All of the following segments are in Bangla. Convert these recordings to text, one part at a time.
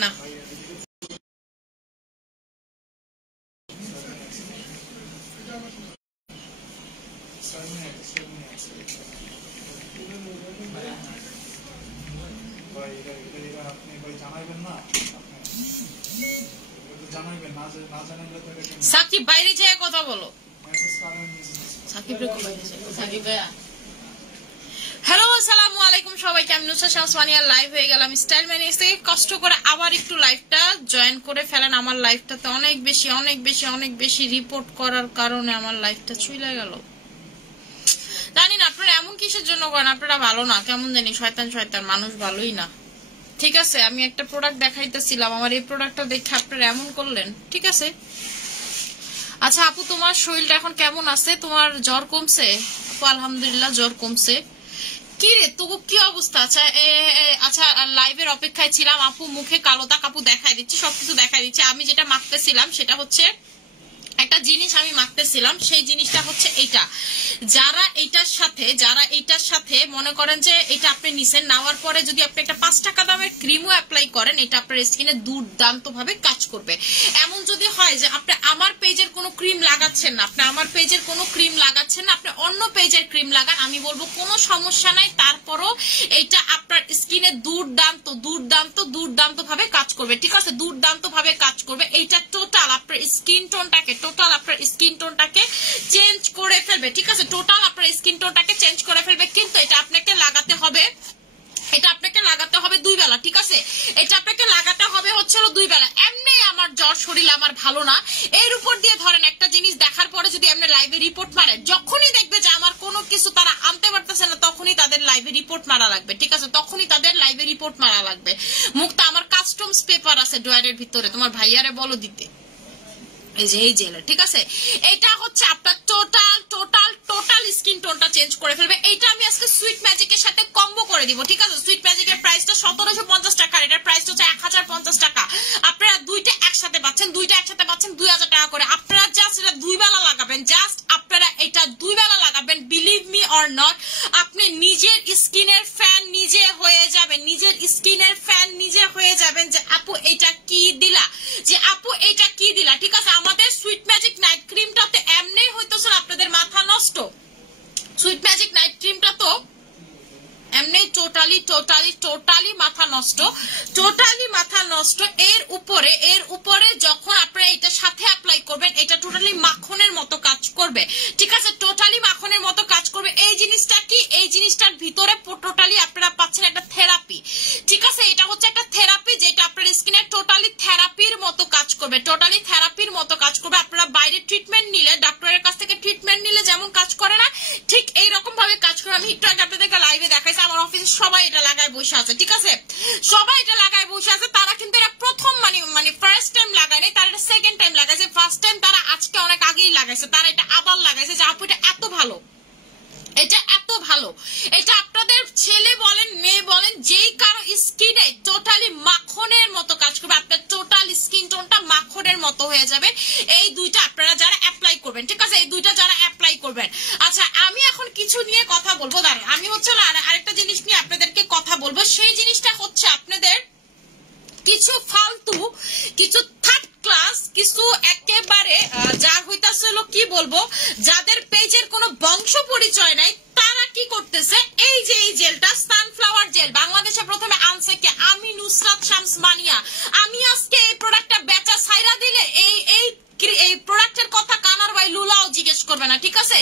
না সাকিব বাইরে যেয়ে কথা বলো। হ্যালো আসসালামু আলাইকুম সবাইকে, আমি নুসরাত শামসওয়ানিয়া লাইভ হয়ে গেলাম স্টাইল ম্যানিয়াক্স থেকে। কষ্ট করে আবার একটু লাইভটা জয়েন করে ফেলেন। আমার লাইভটাতে অনেক বেশি রিপোর্ট করার কারণে আমার লাইভটা চলে গেল। জানি না আপনারা এমন কিসের জন্য করেন, আপনারা ভালো না কেমন জানি, শয়তান মানুষ ভালোই না। ঠিক আছে, আমি একটা প্রোডাক্ট দেখাইতেছিলাম, আমার এই প্রোডাক্টটা দেখে আপনারা এমন করলেন। ঠিক আছে, আচ্ছা আপু তোমার শরীরটা এখন কেমন আছে? তোমার জ্বর কমছে? আপু আলহামদুলিল্লাহ জ্বর কমছে। কি রে তবু কি অবস্থা? আচ্ছা আচ্ছা লাইভের অপেক্ষায় ছিলাম। আপু মুখে কালো দাগ, আপু দেখাই দিচ্ছি, সবকিছু দেখাই দিচ্ছি। আমি যেটা মাখতেছিলাম সেটা হচ্ছে একটা জিনিস আমি মাখতেছিলাম, সেই জিনিসটা হচ্ছে এইটা। যারা এইটার সাথে মনে করেন যে এটা আপনি নিছেন, নেওয়ার পরে যদি আপনি একটা 5 টাকা দামের ক্রিমও অ্যাপ্লাই করেন, এটা আপনার স্কিনে দুর্দান্ত ভাবে কাজ করবে। এমন যদি হয় যে আপনি আমার পেজের কোনো ক্রিম লাগাচ্ছেন না, আপনি অন্য পেজের ক্রিম লাগান, আমি বলবো কোনো সমস্যা নাই, তারপরও এটা আপনার স্কিনে দুর্দান্ত ভাবে কাজ করবে। ঠিক আছে, দুর্দান্ত ভাবে কাজ করবে। এইটা টোটাল আপনার স্কিন টোনটাকে চেঞ্জ করে ফেলবে। ঠিক আছে, টোটাল আপনার স্কিন টোনটাকে চেঞ্জ করে ফেলবে। কিন্তু এটা আপনাকে লাগাতে হবে 2 বেলা। ঠিক আছে, এটা আপনাকে লাগাতে হবে হচ্ছে 2 বেলা। এমনি আমার জ্বর, শরীর আমার ভালো না, এর উপর দিয়ে ধরেন একটা জিনিস দেখার পরে যদি আপনি লাইভে রিপোর্ট মারেন, যখনই দেখবে যে আমার কোনো কিছু তারা আনতে পারতেছে না, তখনই তাদের লাইভে রিপোর্ট মারা লাগবে। ঠিক আছে, মুখটা আমার কাস্টমস পেপার আছে ড্রয়ারের ভিতরে, তোমার ভাইয়ারে বলো দিতে, এই জেলে। ঠিক আছে, এটা হচ্ছে আপনার টোটাল স্কিন টোনটা চেঞ্জ করে ফেলবে। এইটা আমি আজকে সুইট ম্যাজিকের সাথে কম্বো করে দিব। ঠিক আছে, সুইট ম্যাজিকের প্রাইসটা 1750 টাকা, এটার প্রাইস হচ্ছে 1050 টাকা। আপনারা দুইটা একসাথে পাচ্ছেন 2000 টাকা করে। আপনারা জাস্ট এটা 2 বেলা লাগাবেন, এটা 2 বেলা লাগাবেন। বিলিভ মি অর নট, আপনি নিজের স্কিনের ফ্যান নিজে হয়ে যাবেন যে আপু এটা কি দিলা, ঠিক আছে। আমাদের সুইট ম্যাজিক নাইট ক্রিমটাতে এমনি হইতেছে আপনাদের মাথা নষ্ট। সুইট ম্যাজিক নাইট ক্রিমটা তো এমনি টোটালি মাথা নষ্ট। এর উপরে যখন আপনারা এটার সাথে অ্যাপ্লাই করবেন, এটা টোটালি মাখনের মতো কাজ করবে। ঠিক আছে, টোটালি মাখনের মতো কাজ করবে। এই জিনিসটা কি, এই জিনিসটার ভিতরে টোটালি আপনারা পাচ্ছেন একটা থেরাপি। ঠিক আছে, এটা হচ্ছে একটা থেরাপি যেটা আপনার স্কিনে টোটালি থেরাপির মতো কাজ করবে। আপনারা বাইরে ট্রিটমেন্ট নিলে, ডাক্তারের কাছ থেকে ট্রিটমেন্ট নিলে যেমন কাজ করে না, ঠিক এইরকম ভাবে কাজ করে। আমি একটু আগে আপনাদেরকে লাইভে দেখাইছি, আমার অফিসে সবাই এটা লাগায় বসে আছে। ঠিক আছে, তারা কিন্তু এটা প্রথম মানে ফার্স্ট টাইম লাগায় নাই, তারা এটা সেকেন্ড টাইম লাগাইছে। ফার্স্ট টাইম তারা আজকে অনেক আগেই লাগাইছে, তারা এটা আবার লাগাইছে যে আপু এটা এত ভালো, এটা আপনাদের ছেলে বলেন মেয়ে বলেন যেই কারো স্কিনে টোটালি মাখনের মতো কাজ করবে। আপনার টোটাল স্কিন টোনটা মাখনের মতো হয়ে যাবে এই দুইটা আপনারা যারা অ্যাপ্লাই করবেন। ঠিক আছে, আচ্ছা আমি এখন কিছু নিয়ে কথা বলবো, দাঁড়ান আমি হচ্ছে আরেকটা জিনিস নিয়ে আপনাদেরকে কথা বলবো। সেই জিনিসটা হচ্ছে আপনাদের কিছু ফালতু, কিছু থার্ড ক্লাস, কিছু একেবারে যার হইতাছিল কি বলবো, যাদের পেজের কোনো বংশ পরিচয় নাই, তারা কি করতেছে, এই যে এই জেলটা সানফ্লাওয়ার জেল বাংলাদেশে প্রথমে আনছে কে, আমি নুসরাত শামসওয়ানিয়া। আমি আজকে এই প্রোডাক্টটা বেচা ছাইরা দিলে এই প্রোডাক্টের কথা কানার ভাই লুলাও জিজ্ঞেস করবে না। ঠিক আছে,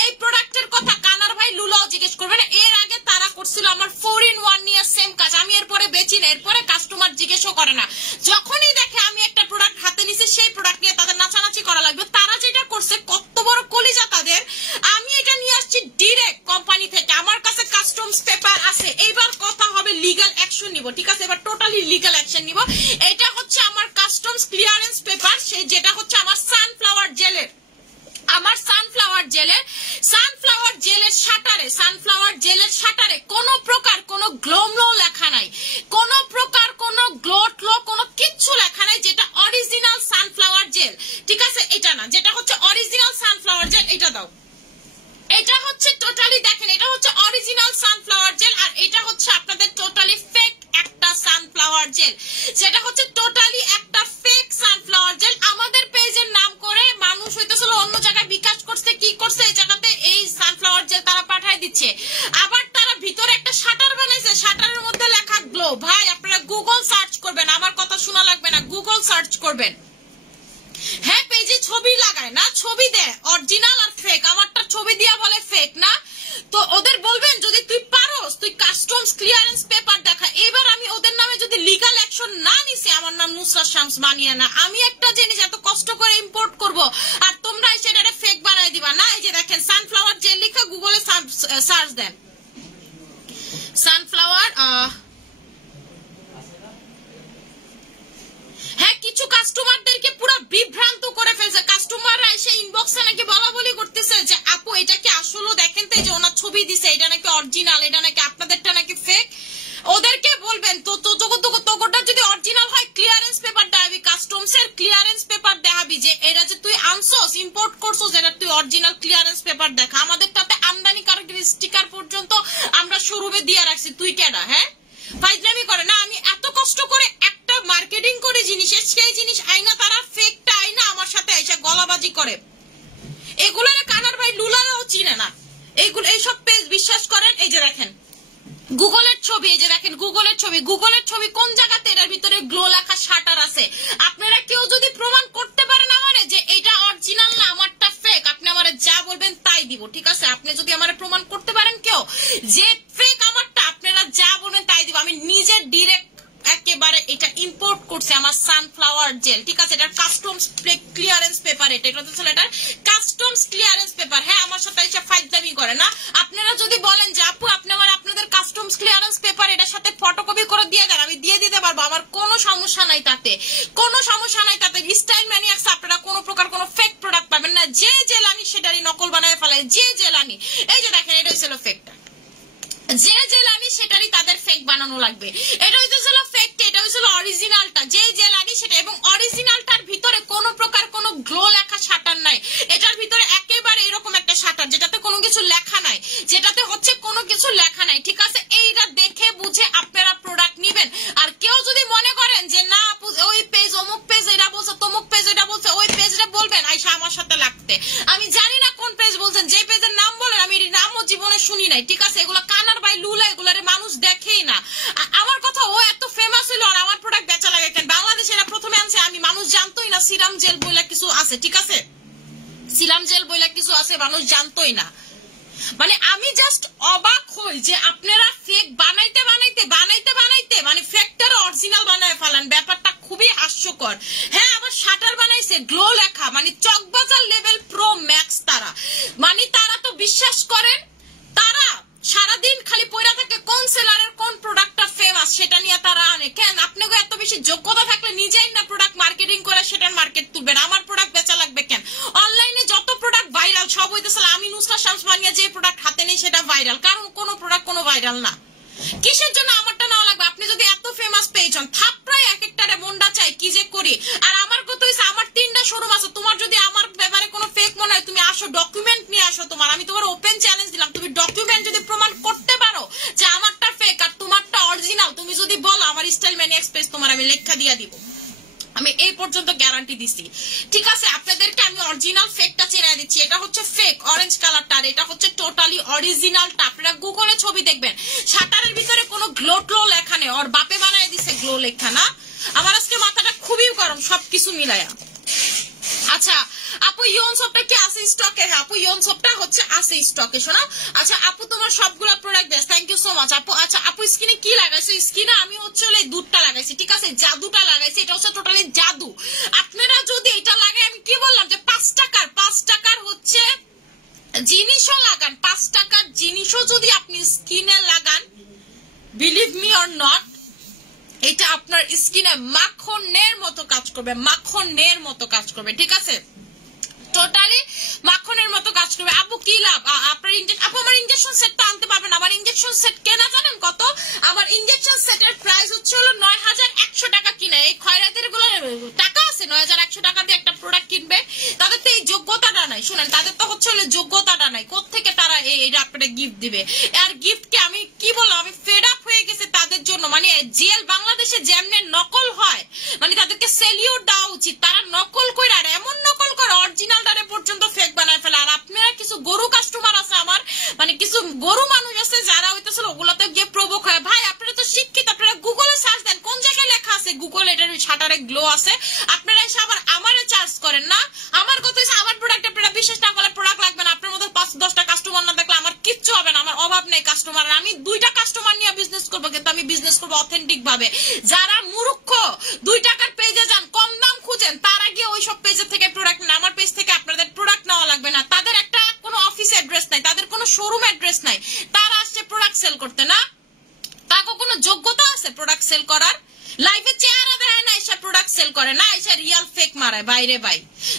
এই প্রোডাক্টের কথা কানার ভাই লুলাও জিজ্ঞেস করবে না। এর আগে তারা করছিল আমার 4-in-1 নিয়ে সেম কাজ, আমি এরপরে বেচি না, এরপরে কাস্টমার জিজ্ঞেসও করে না। যখনই দেখে আমি একটা প্রোডাক্ট হাতে নিছি, সেই প্রোডাক্ট নিয়ে তাদের নাচানাচি করা লাগবে। তারা যেটা করছে, কত বড় কলিজা তাদের, আমি এটা নিয়ে আসছি ডিরেক্ট কোম্পানি থেকে, আমার কাছে কাস্টমস পেপার আছে। এইবার কথা হবে লিগ্যাল অ্যাকশন নিব। ঠিক আছে, এবার টোটালি লিগ্যাল অ্যাকশন নিব। এটা হচ্ছে আমার কাস্টমস ক্লিয়ারেন্স পেপার, যেটা হচ্ছে আমার সানফ্লাওয়ার জেলের শাটারে কোনো প্রকার কোনো গ্লোমলো লেখা নাই, কোনো প্রকার কোনো গ্লোটলো কোনো কিচ্ছু লেখা নাই, যেটা অরিজিনাল সানফ্লাওয়ার জেল। ঠিক আছে, এটা না, যেটা হচ্ছে অরিজিনাল সানফ্লাওয়ার জেল, এটা দাও। এটা হচ্ছে টোটালি দেখেন, এটা হচ্ছে অরিজিনাল সানফ্লাওয়ার জেল, আর এটা হচ্ছে আপনাদের টোটালি ফেক একটা সানফ্লাওয়ার সানফ্লাওয়ার জেল, যেটা হচ্ছে টোটালি একটা ফেক সানফ্লাওয়ার জেল। আমাদের পেজের নাম করে মানুষ হইতেছিল অন্য জায়গায় বিকাশ করছে, কি করছে, এই জায়গাতে এই সানফ্লাওয়ার জেল তারা পাঠায় দিচ্ছে। আবার তারা ভিতরে একটা শাটার বানাইছে, শাটারের মধ্যে লেখা গ্লো। ভাই আপনারা গুগল সার্চ করবেন, আমার কথা শোনা লাগবে না, গুগল সার্চ করবেন। হ্যাঁ পেজে ছবি লাগায় না, ছবি দেয় অরিজিনাল আর ফেক। আমারটা ছবি দিয়া বলে ফেক না, তো ওদের বলবেন যদি তুই পারোস তুই কাস্টমস ক্লিয়ারেন্স পেপার দেখা। এবার আমি ওদের নামে যদি লিগাল অ্যাকশন না নিছি, আমার নাম নুসরাত শামস বানিয়া না। আমি একটা জিনিস এত কষ্ট করে ইম্পোর্ট করব আর তোমরা সেটারে ফেক বানাই দিবা না। এই যে দেখেন সানফ্লাওয়ার জেল লিখা গুগলে সার্চ দেন, সানফ্লাওয়ার। হ্যাঁ কিছু কাস্টমারদেরকে পুরো বিভ্রান্ত করে ফেলছে। কাস্টমাররা এসে ইনবক্সে নাকি বলা বলি করতেছে যে আপু এটা কি আসলে দেখেন তো, যে ওনার ছবি দিছে এটা নাকি অরিজিনাল, এটা নাকি আপনাদেরটা নাকি ফেক। ওদেরকে বলবেন তো তোটা যদি অরিজিনাল হয় ক্লিয়ারেন্স পেপার দেখাবি, কাস্টমস এর ক্লিয়ারেন্স পেপার দেখাবি যে এটা যে তুই আনছস ইম্পোর্ট করছস এটা তুই অরিজিনাল ক্লিয়ারেন্স পেপার দেখা। আমাদেরটাতে আমদানিকারকের স্টিকার পর্যন্ত আমরা শোরুমে দিয়ে রাখছি, তুই কেডা? হ্যাঁ ফাইজলামি করে না। আমি এত কষ্ট করে একটা মার্কেটিং করে জিনিসের, সেই জিনিস আইনা তারা ফেকটা আইনা আমার সাথে এসে গলাবাজি করে। এগুলোর কানার ভাই লুলাও চিনে না এইগুলো, এইসব পেজ বিশ্বাস করেন। এই যে দেখেন গুগলের ছবি, এই যে দেখেন গুগলের ছবি, গুগলের ছবি কোন জায়গাতে এটার ভিতরে গ্লো লেখা শাটার আছে। আপনারা কেউ যদি প্রমাণ করতে পারেন আমারে যে এটা অরিজিনাল না আমারটা ফেক, আপনি আমারে যা বলবেন তাই দিব, ঠিক আছে? আপনি যদি আমারে প্রমাণ করতে পারেন কেউ যে ফেক আমারটা, আপনারা যা বলবেন তাই দিব। আমি নিজে ডিরেক্ট একেবারে এটা ইম্পোর্ট করছে আমার সানফ্লাওয়ার জেল, ঠিক আছে? এটার কাস্টমস ক্লিয়ারেন্স পেপার, এটা হচ্ছে এটার কাস্টমস ক্লিয়ারেন্স পেপার। হ্যাঁ আমার সাথে এসে ফাইজলামি করে না। আপনারা যদি বলেন যে আপু আপনি আমার আপনাদের কাস্টমস ক্লিয়ারেন্স পেপার এটার সাথে ফটোকপি করে দিয়ে দেন, আমি দিয়ে দিতে পারবো, আমার কোনো সমস্যা নাই তাতে, কোনো সমস্যা নাই তাতে। স্টাইল ম্যানিয়াক্স আপনারা কোনো প্রকার কোনো ফেক প্রোডাক্ট পাবেন না। যে জেল আনি সেটারই নকল বানায় ফেলায়, যে জেল আনি। এই যে দেখেন এটা হচ্ছিল ফেকটা, যে জেল আনি সেটারই তাদের ফেক বানানো লাগবে। এটা হইতেছিল ফেকটা, এটা হইছিল অরিজিনালটা। যে জেল আনি সেটা, এবং অরিজিনালটার ভিতরে কোনো প্রকার কোনো গ্লো লেখা শাটার নাই। এটার ভিতরে একেবারে এরকম একটা শাটার যেটাতে কোনো কিছু লেখা নাই, যেটাতে হচ্ছে কোনো কিছু লেখা নাই, ঠিক আছে? এইটা দেখে বুঝে আপনারা প্রোডাক্ট নিবেন। আর কেউ যদি মনে করেন যে না ওই পেজ অমুক পেজ এটা বলছে, তমুক পেজ এটা বলছে, ওই পেজটা বলবেন আইসা আমার সাথে লাগতে। আমি জানি না কোন পেজ বলছেন, যে পেজের নাম বলেন আমি নামও জীবনে শুনি নাই, ঠিক আছে? এগুলো কানার ভাই লুলা, এগুলারে মানুষ দেখেই না। আমার কথা ও এত ফেমাস হইলো আর আমার প্রোডাক্ট বেচা লাগে কেন? বাংলাদেশে এরা প্রথমে আনছে, আমি মানুষ জানতোই না সিরাম জেল বইলা কিছু আছে, ঠিক আছে? সিরাম জেল বইলা কিছু আছে মানুষ জানতোই না। মানে আমি জাস্ট অবাক হই যে আপনারা ফেক বানাইতে বানাইতে বানাইতে বানাইতে মানে ফেকটার অরিজিনাল বানায় ফেলেন, ব্যাপারটা খুবই হাস্যকর। হ্যাঁ আবার শাটার বানাইছে গ্লো লেখা, মানে চকবাজার লেভেল প্রো ম্যাক্স তারা। মানে তারা তো বিশ্বাস করেন তারা সারাদিন খালি পয়রা থাকে কোন সেলারের কোন প্রোডাক্টটা ফেমাস সেটা নিয়ে তারা আনে। কেন আপনাকে এত বেশি যোগ্যতা থাকলে নিজেই না প্রোডাক্ট মার্কেটিং করে সেটার মার্কেট তুলবেন, আমার প্রোডাক্ট বেচা লাগবে কেন? অনলাইনে যত প্রোডাক্ট ভাইরাল সব হইতেছিল আমি নুসরাত শামস বানিয়া যে প্রোডাক্ট হাতে নেই সেটা ভাইরাল, কারণ কোনো প্রোডাক্ট কোনো ভাইরাল না। কিসের জন্য আমারটা নাও লাগবে? আপনি যদি এত ফেমাস পেজ হন, থাপড়াই এক একটারে মনটা চাই কি যে করি। আর আমার কথা হইছে আমার 3টা শোরুম আছে, তোমার যদি আমার ব্যাপারে কোনো ফেক মনে হয় তুমি আসো, ডকুমেন্ট নিয়ে আসো। তোমার আমি তোমার ওপেন চ্যালেঞ্জ দিলাম, তুমি ডকুমেন্ট যদি প্রমাণ করতে পারো যে আমারটা ফেক আর তোমারটা অরিজিনাল, তুমি যদি বলো আমার স্টাইল ম্যানিয়াক্স পেজ তোমার আমি লেখা দিয়া দিব। আমি এই পর্যন্ত গ্যারান্টি দিছি, ঠিক আছে? আপনাদেরকে আমি অরিজিনাল ফেকটা চেনাই দিচ্ছি। এটা হচ্ছে ফেক অরেঞ্জ কালারটা, আর এটা হচ্ছে টোটালি অরিজিনালটা। আপনারা গুগলে ছবি দেখবেন, শাটারের ভিতরে কোনো গ্লো টো লেখা নেই, ওর বাপে বানায় দিছে গ্লো লেখা না। আমার আজকে মাথাটা খুবই গরম সবকিছু মিলায়া। আচ্ছা আপু ইয়ন সবটা কি আছে স্টকে? হ্যাঁ আপু ইয়ন সবটা হচ্ছে আছে স্টকে, শোনা। আচ্ছা আপু তোমার সবগুলা product best, thank you so much আপু। আচ্ছা আপু স্কিনে কি লাগাইছো? স্কিনে আমি হচ্ছে দুধটা লাগাইছি, ঠিক আছে? জাদুটা লাগাইছি, এটা হচ্ছে টোটালি জাদু। আপনারা যদি এটা লাগাই, আমি কি বললাম যে 5 টাকার হচ্ছে জিনিসও লাগান, 5 টাকার জিনিসও যদি আপনি স্কিনে লাগান, বিলিভ মি অর নট, এটা আপনার স্কিনে মাখনের মতো কাজ করবে, মাখনের মতো কাজ করবে, ঠিক আছে? টোটালি মাখনের মতো কাজ করবে। আপু কি লাভ আপনার? আপু আমার ইনজেকশন সেটটা আনতে পারবেন। আমার ইনজেকশন সেট কেনা জানেন কত? আমার ইনজেকশন সেটের প্রাইস হচ্ছে হলো 9100 টাকা কিনা। এই খয়রাতের গুলো টাকা আছে 9100 টাকা দিয়ে একটা প্রোডাক্ট কিনবে, তাদের তো এই যোগ্যতাটা নাই। শুনেন তাদের তো হচ্ছে হলো যোগ্যতাটা নাই, কোত্থেকে তারা এইটা আপনারা গিফট দিবে? আর গিফটকে আমি কি বললাম, আমি ফেড আপ হয়ে গেছে তাদের জন্য। মানে জিএল বাংলাদেশে যেমনে নকল হয়, মানে তাদেরকে সেলিউট দেওয়া উচিত। তারা নকল করে আর এমন নকল করে অরিজিনালটারে পর্যন্ত ফেক বানায় ফেলে। আর আপনারা কিছু গরু কাস্টমার আছে আমার, মানে কিছু গরু মানুষ আছে যারা হইতেছিল ওগুলাতে গিয়ে প্রভোক হয়। ভাই আপনারা তো শিক্ষিত, আপনারা গুগলে সার্চ দেন কোন জায়গায় লেখা আছে গুগল এটার শাটারে গ্লো আছে, আপনারা এসে আবার আমারে চার্জ করেন না। আমার কথা হচ্ছে আমার প্রোডাক্ট আপনারা বিশ্বাস না করলে প্রোডাক্ট লাগবে না। আপনার মতো 5-10টা কাস্টমার না দেখলে আমার কিচ্ছু হবে না, আমার অভাব নেই কাস্টমার। আমি 2টা কাস্টমার নিয়ে বিজনেস করবো, কিন্তু আমি বিজনেস করবো অথেন্টিক ভাবে। যারা মূর্খ 2 টাকার পেজে যান, কম দাম খুঁজেন, তারা গিয়ে ওইসব পেজের থেকে প্রোডাক্ট না, আমার পেজ থেকে আপনাদের প্রোডাক্ট নেওয়া লাগবে না। তাদের একটা কোনো অফিস অ্যাড্রেস নাই, তাদের কোনো শোরুম অ্যাড্রেস নাই, তারা আসছে প্রোডাক্ট সেল করতে। না তাকে কোনো যোগ্যতা আছে প্রোডাক্ট সেল করার? লাইভে চেহারা দেয় না, এসে প্রোডাক্ট সেল করে না, এসে রিয়াল ফেক মারায়। বাইরে ভাই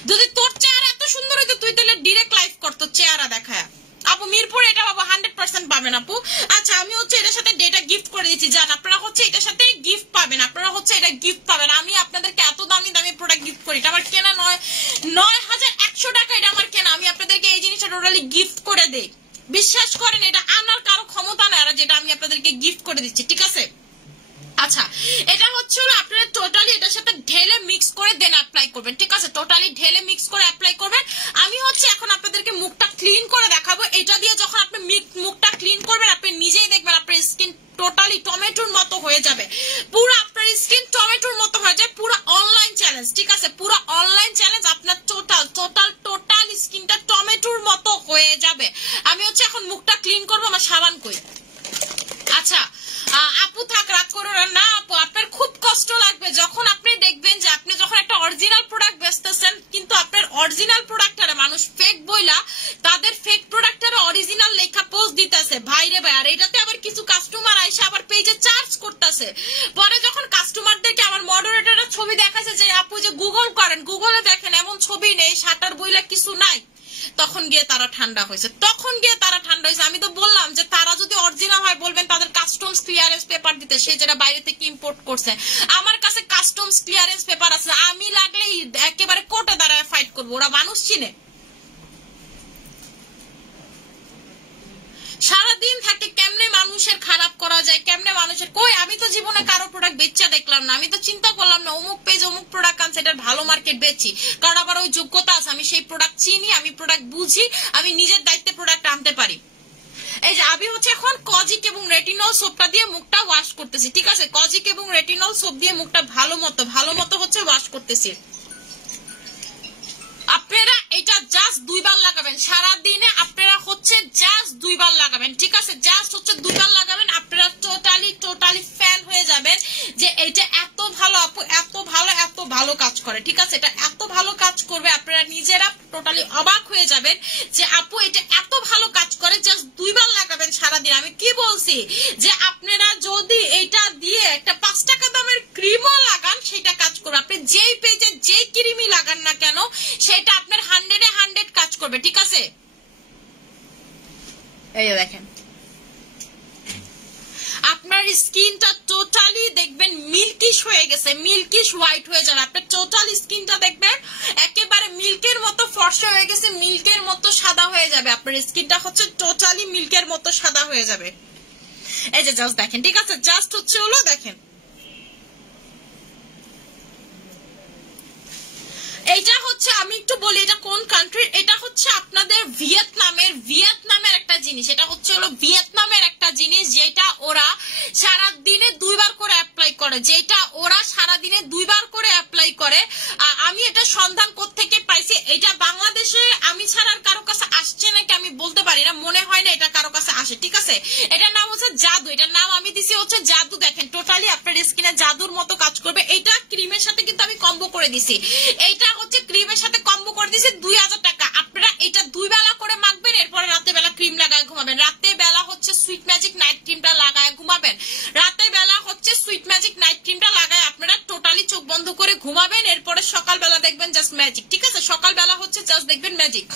যদি তোর চেহারা এত সুন্দর হইতো তুই তাহলে ডিরেক্ট লাইভ করতো চেহারা দেখায়। আপু মিরপুর এটা পাবো 100% পাবেন আপু। আচ্ছা আমি হচ্ছে এটার সাথে ডেটা গিফট করে দিচ্ছি, জান আপনারা হচ্ছে এটার সাথে গিফট পাবেন, আপনারা হচ্ছে এটা গিফট পাবেন। আমি আপনাদেরকে এত দামি দামি প্রোডাক্ট গিফট করি, এটা আমার কেনা 9,100 টাকা, এটা আমার কেনা। আমি আপনাদেরকে এই জিনিসটা টোটালি গিফট করে দেই, বিশ্বাস করেন এটা আনার কারো ক্ষমতা নাই, আর যেটা আমি আপনাদেরকে গিফট করে দিচ্ছি, ঠিক আছে? আচ্ছা এটা হচ্ছে আপনারা টোটালি এটার সাথে ঢেলে মিক্স করে দেন অ্যাপ্লাই করবেন, ঠিক আছে? টোটালি ঢেলে মিক্স করে অ্যাপ্লাই করবেন। আমি হচ্ছে এখন আপনাদেরকে মুখটা ক্লিন করে দেখাবো। এটা দিয়ে যখন আপনি মুখটা ক্লিন করবেন আপনি নিজেই দেখবেন আপনার স্কিন টোটালি টমেটোর মতো হয়ে যাবে, পুরো আপনার স্কিন টমেটোর মতো হয়ে যায়। পুরো অনলাইন চ্যালেঞ্জ, ঠিক আছে? পুরো অনলাইন চ্যালেঞ্জ, আপনার টোটাল স্কিনটা টমেটোর মতো হয়ে যাবে। আমি হচ্ছে এখন মুখটা ক্লিন করবো, আমার সাবান কই? আচ্ছা আপু থাক রাগ করো না আপু, আপনার খুব কষ্ট লাগবে যখন আপনি দেখবেন যে আপনি যখন একটা অরিজিনাল প্রোডাক্ট বেচতেছেন কিন্তু আপনার অরিজিনাল প্রোডাক্টটারে মানুষ ফেক বইলা তাদের ফেক প্রোডাক্টটারে অরিজিনাল লেখা পোস্ট দিতেছে। ভাইরে ভাই, আর এটাতে আবার কিছু কাস্টমার আইসা আবার পেজে চার্জ করতেছে। পরে যখন কাস্টমারদেরকে আমার মডারেটরের ছবি দেখাচ্ছে যে আপু যে গুগল করেন, গুগলে দেখেন এমন ছবি নেই, শাটার বইলা কিছু নাই, তখন গিয়ে তারা ঠান্ডা হয়েছে। আমি তো বললাম যে তারা যদি অরিজিনাল হয় বলবেন তাদের কাস্টমস ক্লিয়ারেন্স পেপার দিতে, সে যেটা বাইরে থেকে ইম্পোর্ট করছে। আমার কাছে কাস্টমস ক্লিয়ারেন্স পেপার আছে, আমি লাগলে একেবারে কোর্টে দাঁড়ায় ফাইট করবো। ওরা মানুষ চিনে, সারাদিন থাকে কেমনে মানুষের খারাপ করা যায়, কেমনে মানুষের কই। আমি তো জীবনে কারো প্রোডাক্ট বেচা দেখলাম না, আমি তো চিন্তা করলাম না অমুক পেজ অমুক প্রোডাক্ট আনছে এটার ভালো মার্কেট বেচি, কারণ আবার ওই যোগ্যতা আছে, আমি সেই প্রোডাক্ট চিনি, আমি প্রোডাক্ট বুঝি, আমি নিজের দায়িত্বে প্রোডাক্ট আনতে পারি। এই যে আমি হচ্ছে এখন কজিক এবং রেটিনল সোপটা দিয়ে মুখটা ওয়াশ করতেছি, ঠিক আছে? কজিক এবং রেটিনল সোপ দিয়ে মুখটা ভালো মতো হচ্ছে ওয়াশ করতেছি। আপনারা এটা জাস্ট 2 বার লাগাবেন, সারা দিনে আপনারা হচ্ছে জাস্ট 2 বার লাগাবেন, ঠিক আছে? জাস্ট হচ্ছে 2 বার লাগাবেন, আপনারা টোটালি ফ্যান হয়ে যাবেন যে এটা এত ভালো আপু, এত ভালো কাজ করে, ঠিক আছে? এটা এত ভালো কাজ করবে, আপনারা নিজেরা টোটালি অবাক হয়ে যাবেন যে আপু এটা এত ভালো কাজ করে। জাস্ট 2 বার লাগাবেন সারাদিন। আমি কি বলছি যে আপনারা যদি এটা দিয়ে একটা 5 টাকা দামের ক্রিমও লাগান সেটা কাজ করবে। আপনি যেই পেজে যেই ক্রিমই লাগান না কেন সেটা আপনার 100-এ 100 কাজ করবে, ঠিক আছে? এই যে দেখেন আপনার স্কিনটা টোটালি দেখবেন মিল্কিশ হয়ে গেছে, মিল্কিশ হোয়াইট হয়ে যাবে। আপনার টোটাল স্কিনটা দেখবেন একেবারে মিল্কের মতো ফর্সা হয়ে গেছে, মিল্কের মতো সাদা হয়ে যাবে। আপনার স্কিনটা হচ্ছে টোটালি মিল্কের মতো সাদা হয়ে যাবে। এই যে জাস্ট দেখেন, ঠিক আছে? জাস্ট হচ্ছে হলো দেখেন, এইটা হচ্ছে আমি একটু বলি এটা কোন কান্ট্রির, এটা হচ্ছে আপনাদের ভিয়েতনামের একটা জিনিস। এটা হচ্ছে হলো ভিয়েতনামের একটা জিনিস যেটা ওরা সারাদিনে 2 বার করে অ্যাপ্লাই করে, যেটা ওরা সারাদিনে 2 বার করে অ্যাপ্লাই করে। আমি এটা সন্ধান কোত্থেকে পাইছি, এটা বাংলাদেশে আমি ছাড়া কারো কাছে আসছে নাকি আমি বলতে পারি না, মনে হয় না এটা কারো কাছে আসে, ঠিক আছে? এটার নাম হচ্ছে জাদু, এটার নাম আমি দিছি হচ্ছে জাদু। দেখেন টোটালি আপনার স্কিনে জাদুর মতো কাজ করবে। এটা ক্রিমের সাথে কিন্তু আমি কম্বো করে দিছি, এইটা হচ্ছে ক্রিমের সাথে কম্বো করে দিছি 2000 টাকা। আপনারা এটা 2 বেলা করে মাখবেন, এরপরে রাতে বেলা ক্রিম লাগায় ঘুমাবেন। রাতে বেলা হচ্ছে সুইট ম্যাজিক নাইট ক্রিমটা লাগায় ঘুমাবেন, রাতে বেলা হচ্ছে সুইট ম্যাজিক নাইট ক্রিমটা লাগায় আপনারা টোটালি চোখ বন্ধ করে ঘুমাবেন। এরপরে সকালবেলা দেখবেন জাস্ট ম্যাজিক, ঠিক আছে? সকালবেলা হচ্ছে জাস্ট দেখবেন ম্যাজিক।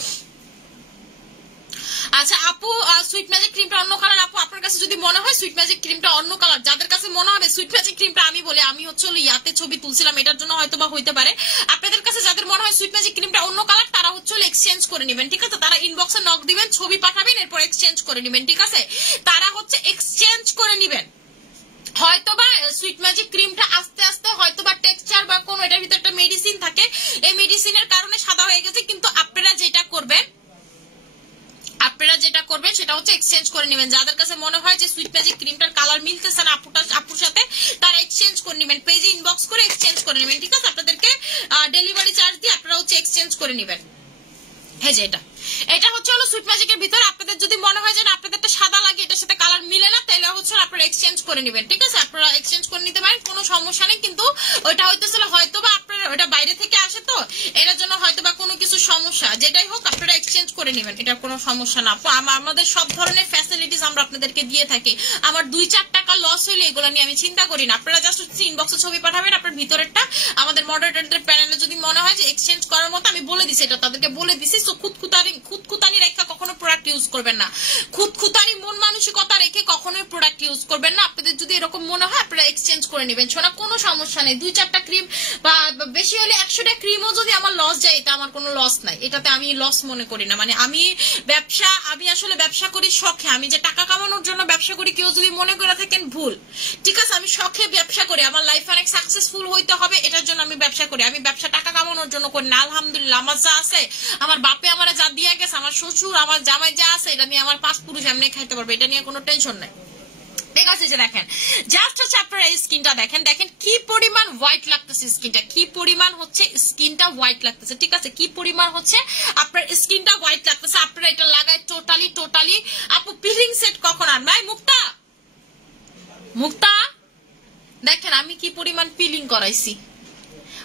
আচ্ছা আপু সুইট ম্যাজিক ক্রিমটা অন্য কালার, আপু আপনার কাছে যদি মনে হয় সুইট ম্যাজিক ক্রিমটা অন্য কালার, যাদের কাছে মনে হবে সুইট ম্যাজিক ক্রিমটা আমি বলি, আমি হচ্ছে ইয়াতে ছবি তুলছিলাম এটার জন্য হয়তো বা হইতে পারে, আপনাদের কাছে যাদের মনে হয় সুইট ম্যাজিক ক্রিমটা অন্য কালার তারা হচ্ছে এক্সচেঞ্জ করে নেবেন, ঠিক আছে? তারা ইনবক্সে নক দিবেন, ছবি পাঠাবেন, এরপর এক্সচেঞ্জ করে নেবেন, ঠিক আছে? তারা হচ্ছে এক্সচেঞ্জ করে নেবেন। হয়তোবা সুইট ম্যাজিক ক্রিমটা আস্তে আস্তে হয়তোবা টেক্সচার বা কোন এটার ভিতরে একটা মেডিসিন থাকে, এই মেডিসিনের কারণে সাদা হয়ে গেছে। কিন্তু আপনারা যেটা করবেন সেটা হচ্ছে এক্সচেঞ্জ করে নেবেন। যাদের কাছে মনে হয় যে সুইট ম্যাজিক ক্রিমটার কালার মিলতেছে না আপুর সাথে, তারা এক্সচেঞ্জ করে নেবেন, পেজে ইনবক্স করে এক্সচেঞ্জ করে নেবেন। ঠিক আছে, আপনাদেরকে ডেলিভারি চার্জ দিয়ে আপনারা হচ্ছে এক্সচেঞ্জ করে নেবেন। হ্যাঁ, এটা হচ্ছে হলো সুইট ম্যাজিকের ভিতর। আপনাদের যদি মনে হয় যে আপনাদেরটা সাদা লাগে, এটার সাথে কালার মিলে না, তাহলে হচ্ছে আপনারা এক্সচেঞ্জ করে নেবেন। ঠিক আছে, আপনারা এক্সচেঞ্জ করে নিতে পারেন, কোনো সমস্যা নেই। কিন্তু ওইটা হইতেছিল হয়তোবা আপনারা ওটা বাইরে থেকে আসে, তো এটার জন্য হয়তোবা কোনো কিছু সমস্যা, যেটাই হোক আপনারা এক্সচেঞ্জ করে নেবেন, এটা কোনো সমস্যা না। আমাদের সব ধরনের ফ্যাসিলিটিস আমরা আপনাদেরকে দিয়ে থাকি। আমার 2-4 টাকা লস হইলে এগুলো নিয়ে আমি চিন্তা করি না। আপনারা জাস্ট ইনবক্সে ছবি পাঠাবেন আপনার ভিতরেরটা, আমাদের মডারেটরদের প্যানেলে যদি মনে হয় যে এক্সচেঞ্জ করার মতো, আমি বলে দিছি, এটা তাদেরকে বলে দিছি। সো খুঁতখুতানি রেখা কখনো প্রোডাক্ট ইউজ করবেন না, খুঁতখুতানি মন মানসিকতা রেখে কখনো প্রোডাক্ট ইউজ করবেন না। আপনাদের যদি এরকম মনে হয় আপনারা এক্সচেঞ্জ করে নেবেন, শোনা কোনো সমস্যা নেই। 2-4টা ক্রিম বা বেশি হলে 100টা ক্রিমও যদি আমার লস যায়, এটা আমার কোনো লস নাই, এটাতে আমি লস মনে করি না। মানে আমি আসলে ব্যবসা করি শখে, আমি যে টাকা কামানোর জন্য ব্যবসা করি কেউ যদি মনে করে থাকেন ভুল। ঠিক আছে, আমি শখে ব্যবসা করি, আমার লাইফ অনেক সাকসেসফুল হইতে হবে এটার জন্য আমি ব্যবসা করি। আমি ব্যবসা টাকা কামানোর জন্য করি না। আলহামদুলিল্লাহ, আমার যা আছে, আমার বাপে আমার যা দিয়ে গেছে, আমার শ্বশুর আমার জামাই যা আছে, এটা নিয়ে আমার 5 পুরুষ এমনি খাইতে পারবে, এটা নিয়ে কোনো টেনশন নাই। ঠিক আছে, যে দেখেন জাস্ট হচ্ছে আপনারা এই স্কিনটা দেখেন কি পরিমাণ হোয়াইট লাগতেছে স্কিনটা, কি পরিমাণ হচ্ছে স্কিনটা হোয়াইট লাগতেছে। ঠিক আছে, কি পরিমাণ হচ্ছে আপনার স্কিনটা হোয়াইট লাগতেছে। আপনারা এটা লাগায় টোটালি আপু পিলিং সেট কখন আনবে? মুক্তা দেখেন আমি কি পরিমাণ পিলিং করাইছি,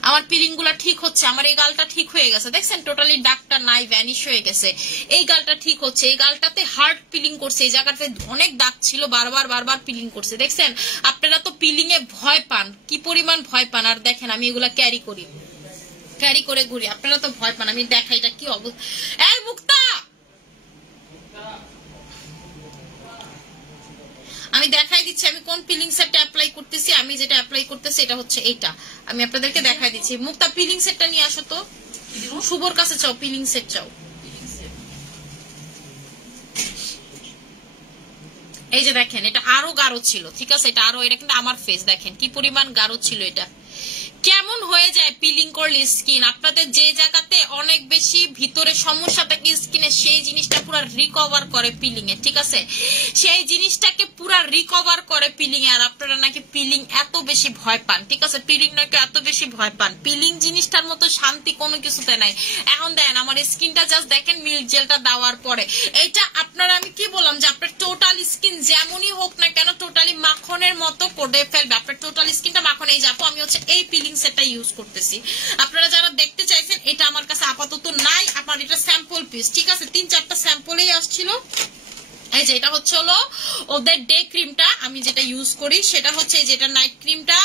আমার পিলিং গুলা ঠিক হচ্ছে, আমার এই গালটা ঠিক হয়ে গেছে, দেখছেন টোটালি দাগটা নাই, ভ্যানিশ হয়ে গেছে। এই গালটা ঠিক হচ্ছে, এই গালটাতে হার্ড পিলিং করছে, এই জায়গাটাতে অনেক দাগ ছিল, বারবার পিলিং করছে, দেখছেন। আপনারা তো পিলিং এ ভয় পান, কি পরিমাণ ভয় পান। আর দেখেন আমি এগুলা ক্যারি করে ঘুরি, আপনারা তো ভয় পান। আমি দেখাই এটা কি অবস্থা। এই মুক্তা, আমি দেখাই দিচ্ছি আমি কোন পিলিং সেটটা অ্যাপ্লাই করতেছি। আমি যেটা অ্যাপ্লাই করতেছি এটা হচ্ছে এইটা, আমি আপনাদেরকে দেখাই দিচ্ছি। মুক্তা পিলিং সেটটা নিয়ে আসো তো, শুভর কাছে চাও, পিলিং সেট চাও। এই যে দেখেন এটা আরো গাঢ় ছিল। ঠিক আছে, এটা আরো, এটা কিন্তু আমার ফেস, দেখেন কি পরিমাণ গাঢ় ছিল। এটা কেমন হয়ে যায় পিলিং করলে স্কিন, আপনাদের যে জায়গাতে অনেক বেশি ভিতরে সমস্যা থাকে স্কিনে, সেই জিনিসটা পুরো রিকভার করে পিলিং এ। ঠিক আছে, সেই জিনিসটাকে পুরো রিকভার করে পিলিং এ। আর আপনারা নাকি পিলিং এত বেশি ভয় পান। ঠিক আছে, পিলিং নাকি এত বেশি ভয় পান, পিলিং জিনিসটার মতো শান্তি কোনো কিছুতে নাই। এখন দেখেন আমার স্কিনটা জাস্ট দেখেন মিল্ক জেলটা দেওয়ার পরে, এইটা আপনারা আমি কি বললাম যে আপনার টোটাল স্কিন যেমনই হোক না কেন টোটালি মাখনের মতো করে ফেলবে, আপনার টোটাল স্কিনটা মাখন। এই যাবো আমি হচ্ছে এই পিলিং সেটটা ইউজ করতেছি। আপনারা যারা দেখতে চাইছেন, এটা আমার কাছে আপাতত নাই, আপনার এটা স্যাম্পল পিস। ঠিক আছে, 3-4টা স্যাম্পলেই আসছিল। এই যে এটা হচ্ছে হলো ওদের ডে ক্রিমটা, আমি যেটা ইউজ করি সেটা হচ্ছে এই যে এটা নাইট ক্রিমটা।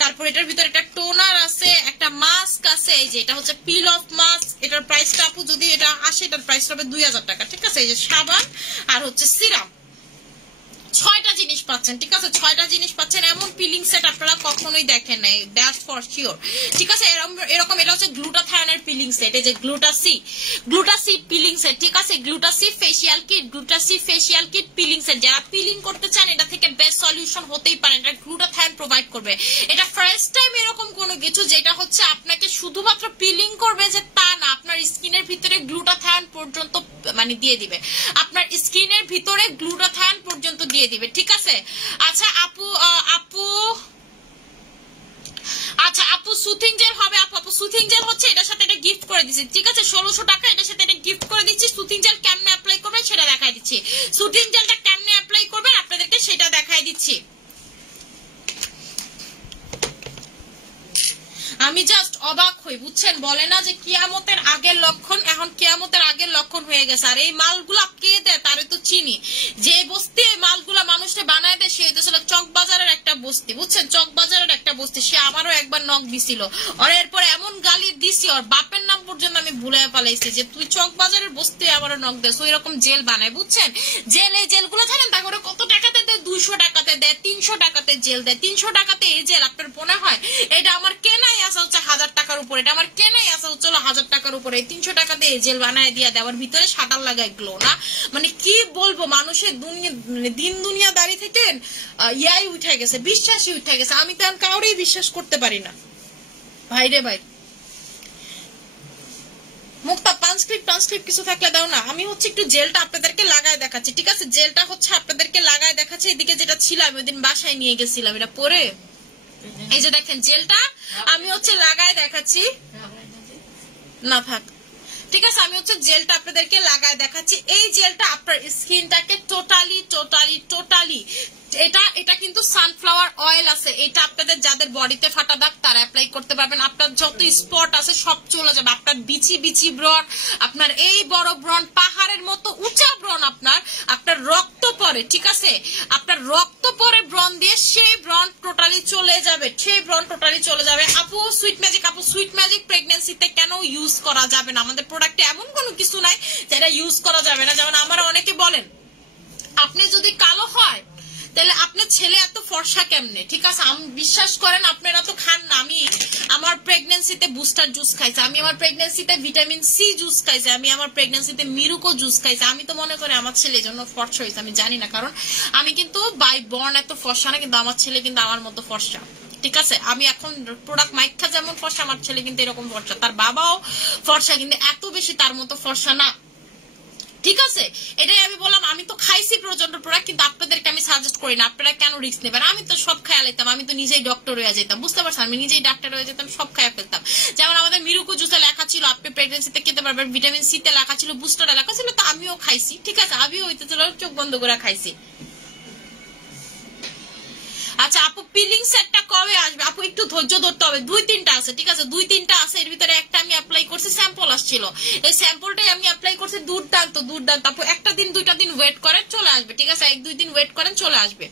তারপর এটার ভিতরে একটা টোনার আছে, একটা মাস্ক আছে। এই যে এটা হচ্ছে পিল অফ মাস্ক, এটার প্রাইসটা আপু যদি এটা আসে এটার প্রাইস হবে 2000 টাকা। ঠিক আছে, এই যে সাবান আর হচ্ছে সিরাম, 6টা জিনিস পাচ্ছেন। ঠিক আছে, 6টা জিনিস পাচ্ছেন। এমন পিলিং সেট আপনারা কখনোই দেখেন নাই, দ্যাটস ফর শিওর। ঠিক আছে, এরকম এটা হচ্ছে গ্লুটাথায়নের পিলিং সেট, এই যে গ্লুটাসি পিলিং সেট। ঠিক আছে, গ্লুটাসি ফেশিয়াল কিট পিলিং সেট। যারা পিলিং করতে চান এটা থেকে বেস্ট সলিউশন হতেই পারে, এটা গ্লুটাথায়ন প্রোভাইড করবে। এটা ফার্স্ট টাইম এরকম কোনো কিছু যেটা হচ্ছে আপনাকে শুধুমাত্র পিলিং করবে যে তা না, আপনার স্কিনের ভিতরে গ্লুটাথায়ন পর্যন্ত মানে দিয়ে দিবে, আপনার স্কিনের ভিতরে গ্লুটাথায়ন পর্যন্ত দিয়ে দিবে। ঠিক আছে, আচ্ছা আপু সুথিং জেল হবে। আপু সুথিং জেল হচ্ছে এটার সাথে এটা গিফট করে দিচ্ছি। ঠিক আছে, 1600 টাকা এটার সাথে এটা গিফট করে দিচ্ছি। সুথিং জেল কেমনে অ্যাপ্লাই করবেন সেটা দেখাই দিচ্ছি, সুথিং জেলটা কেমনে অ্যাপ্লাই করবেন আপনাদেরকে সেটা দেখাই দিচ্ছি। আমি জাস্ট অবাক হই, বুঝছেন, বলে না যে কিয়ামতের আগের লক্ষণ, এখন কিয়ামতের আগের লক্ষণ হয়ে গেছে। আর এই মালগুলা কে দেয় তারে তো চিনি, যে বস্তি এই মালগুলা মানুষকে বানায় দেয় সে হচ্ছে চকবাজারের একটা বস্তি, বুঝছেন, চকবাজারের একটা বস্তি। সে আমারও একবার নখ দিছিল, আর এরপর এমন গালি দিছি ওর বাপের নাম পর্যন্ত আমি ভুলে ফেলাইছি যে তুই চকবাজারের বস্তি আমারও নখ দেয়। ওই রকম জেল বানায়, বুঝছেন, জেল এই জেলগুলো থাকেন তারপরে কত টাকাতে দেয়, 200 টাকাতে দেয়, 300 টাকাতে জেল দেয়। 300 টাকাতে এই জেল আপনার মনে হয় এটা আমার কেনাই আসা হচ্ছে 1000 টাকার উপর, এটা আমার কেনাই আসা হচ্ছে 1000 টাকার উপরে, 300 টাকা দিয়ে জেল বানায় দিয়া দেওয়ার ভিতরে শাটার লাগায় গ্লো না। মানে কি বলবো, মানুষের দিন দুনিয়াদারি থেকে ইয়াই উঠে গেছে, বিশ্বাসই উঠে গেছে। আমি তো কাউরেই বিশ্বাস করতে পারি না ভাই রে ভাই। মুক্তা ট্রান্সক্রিপ্ট কিছু থাকলে দাও না। আমি হচ্ছে একটু জেলটা আপনাদেরকে লাগায় দেখাচ্ছি, ঠিক আছে? জেলটা হচ্ছে আপনাদেরকে লাগায় দেখাচ্ছি। এদিকে যেটা ছিল আমি ওইদিন বাসায় নিয়ে গেছিলাম, এটা পরে এই যে দেখেন জেলটা আমি হচ্ছে লাগায় দেখাচ্ছি। না থাক, ঠিক আছে, আমি হচ্ছে জেলটা আপনাদেরকে লাগায় দেখাচ্ছি। এই জেলটা আপনার স্কিনটাকে টোটালি এটা কিন্তু সানফ্লাওয়ার অয়েল আছে, এটা আপনাদের যাদের বডিতে ফাটা দাগ তারা অ্যাপ্লাই করতে পারবেন। আপনার যত স্পট আছে সব চলে যাবে। আপনার বিচি ব্রণ, আপনার এই বড় ব্রণ, পাহাড়ের মতো উঁচা ব্রণ, আপনার রক্ত পরে, ঠিক আছে, আপনার রক্ত পরে ব্রণ দিয়ে সেই ব্রণ টোটালি চলে যাবে, আপু সুইট ম্যাজিক প্রেগন্যান্সিতে কেন ইউজ করা যাবে না? আমাদের প্রোডাক্টে এমন কোনো কিছু নাই যেটা ইউজ করা যাবে না। যেমন আমার অনেকে বলেন আপনি যদি কালো হয় তাহলে আপনার ছেলে এত ফর্সা কেমনে? ঠিক আছে, আমি বিশ্বাস করেন আপনারা তো খান না। আমি আমার প্রেগন্যান্সিতে বুস্টার জুস খাইছি, আমি আমার প্রেগন্যান্সিতে ভিটামিন সি জুস খাইছি, আমি আমার প্রেগন্যান্সিতে মিরুকো জুস খাইছি। আমি তো মনে করি আমার ছেলে জন্য ফর্সা হয়েছে, আমি জানি না, কারণ আমি কিন্তু বাই বর্ন এত ফর্সা না, কিন্তু আমার ছেলে কিন্তু আমার মতো ফর্সা, ঠিক আছে? আমি এখন প্রোডাক্ট মাইখা যেমন ফর্সা, আমার ছেলে কিন্তু এরকম ফর্সা, তার বাবাও ফর্সা, কিন্তু এত বেশি তার মতো ফর্সা না, ঠিক আছে? এটাই আমি বললাম। আমি তো খাইছি প্রচন্ড প্রোডাক্ট, কিন্তু আপনাদেরকে আমি সাজেস্ট করি না। আপনারা কেন রিস্ক নেবেন? আমি তো সব খাইয়া লাইতাম, আমি তো নিজেই ডক্টর হয়ে যেতাম, বুঝতে পারছেন? আমি নিজেই ডাক্তার হয়ে যেতাম, সব খাইয়া ফেলতাম। যেমন আমাদের মিরুকো জুসে লেখা ছিল আপনি প্রেগনেন্সিতে খেতে পারবেন, ভিটামিন সি তে লেখা ছিল, বুস্টারে লেখা ছিল, তো আমিও খাইছি, ঠিক আছে? আমিও হইতে ছিল চোখ বন্ধ করে খাইছি। আচ্ছা আপু, পিলিং সেটটা কবে আসবে? আপু একটু ধৈর্য ধরতে হবে, 2-3টা আছে, ঠিক আছে? 2-3টা আছে, এর ভিতরে একটা আমি অ্যাপ্লাই করছি, স্যাম্পল আসছিল, এই স্যাম্পলটাই আমি অ্যাপ্লাই করছি। দুর্দান্ত। আপু 1-2 দিন ওয়েট করেন, চলে আসবে, ঠিক আছে? 1-2 দিন ওয়েট করেন, চলে আসবে।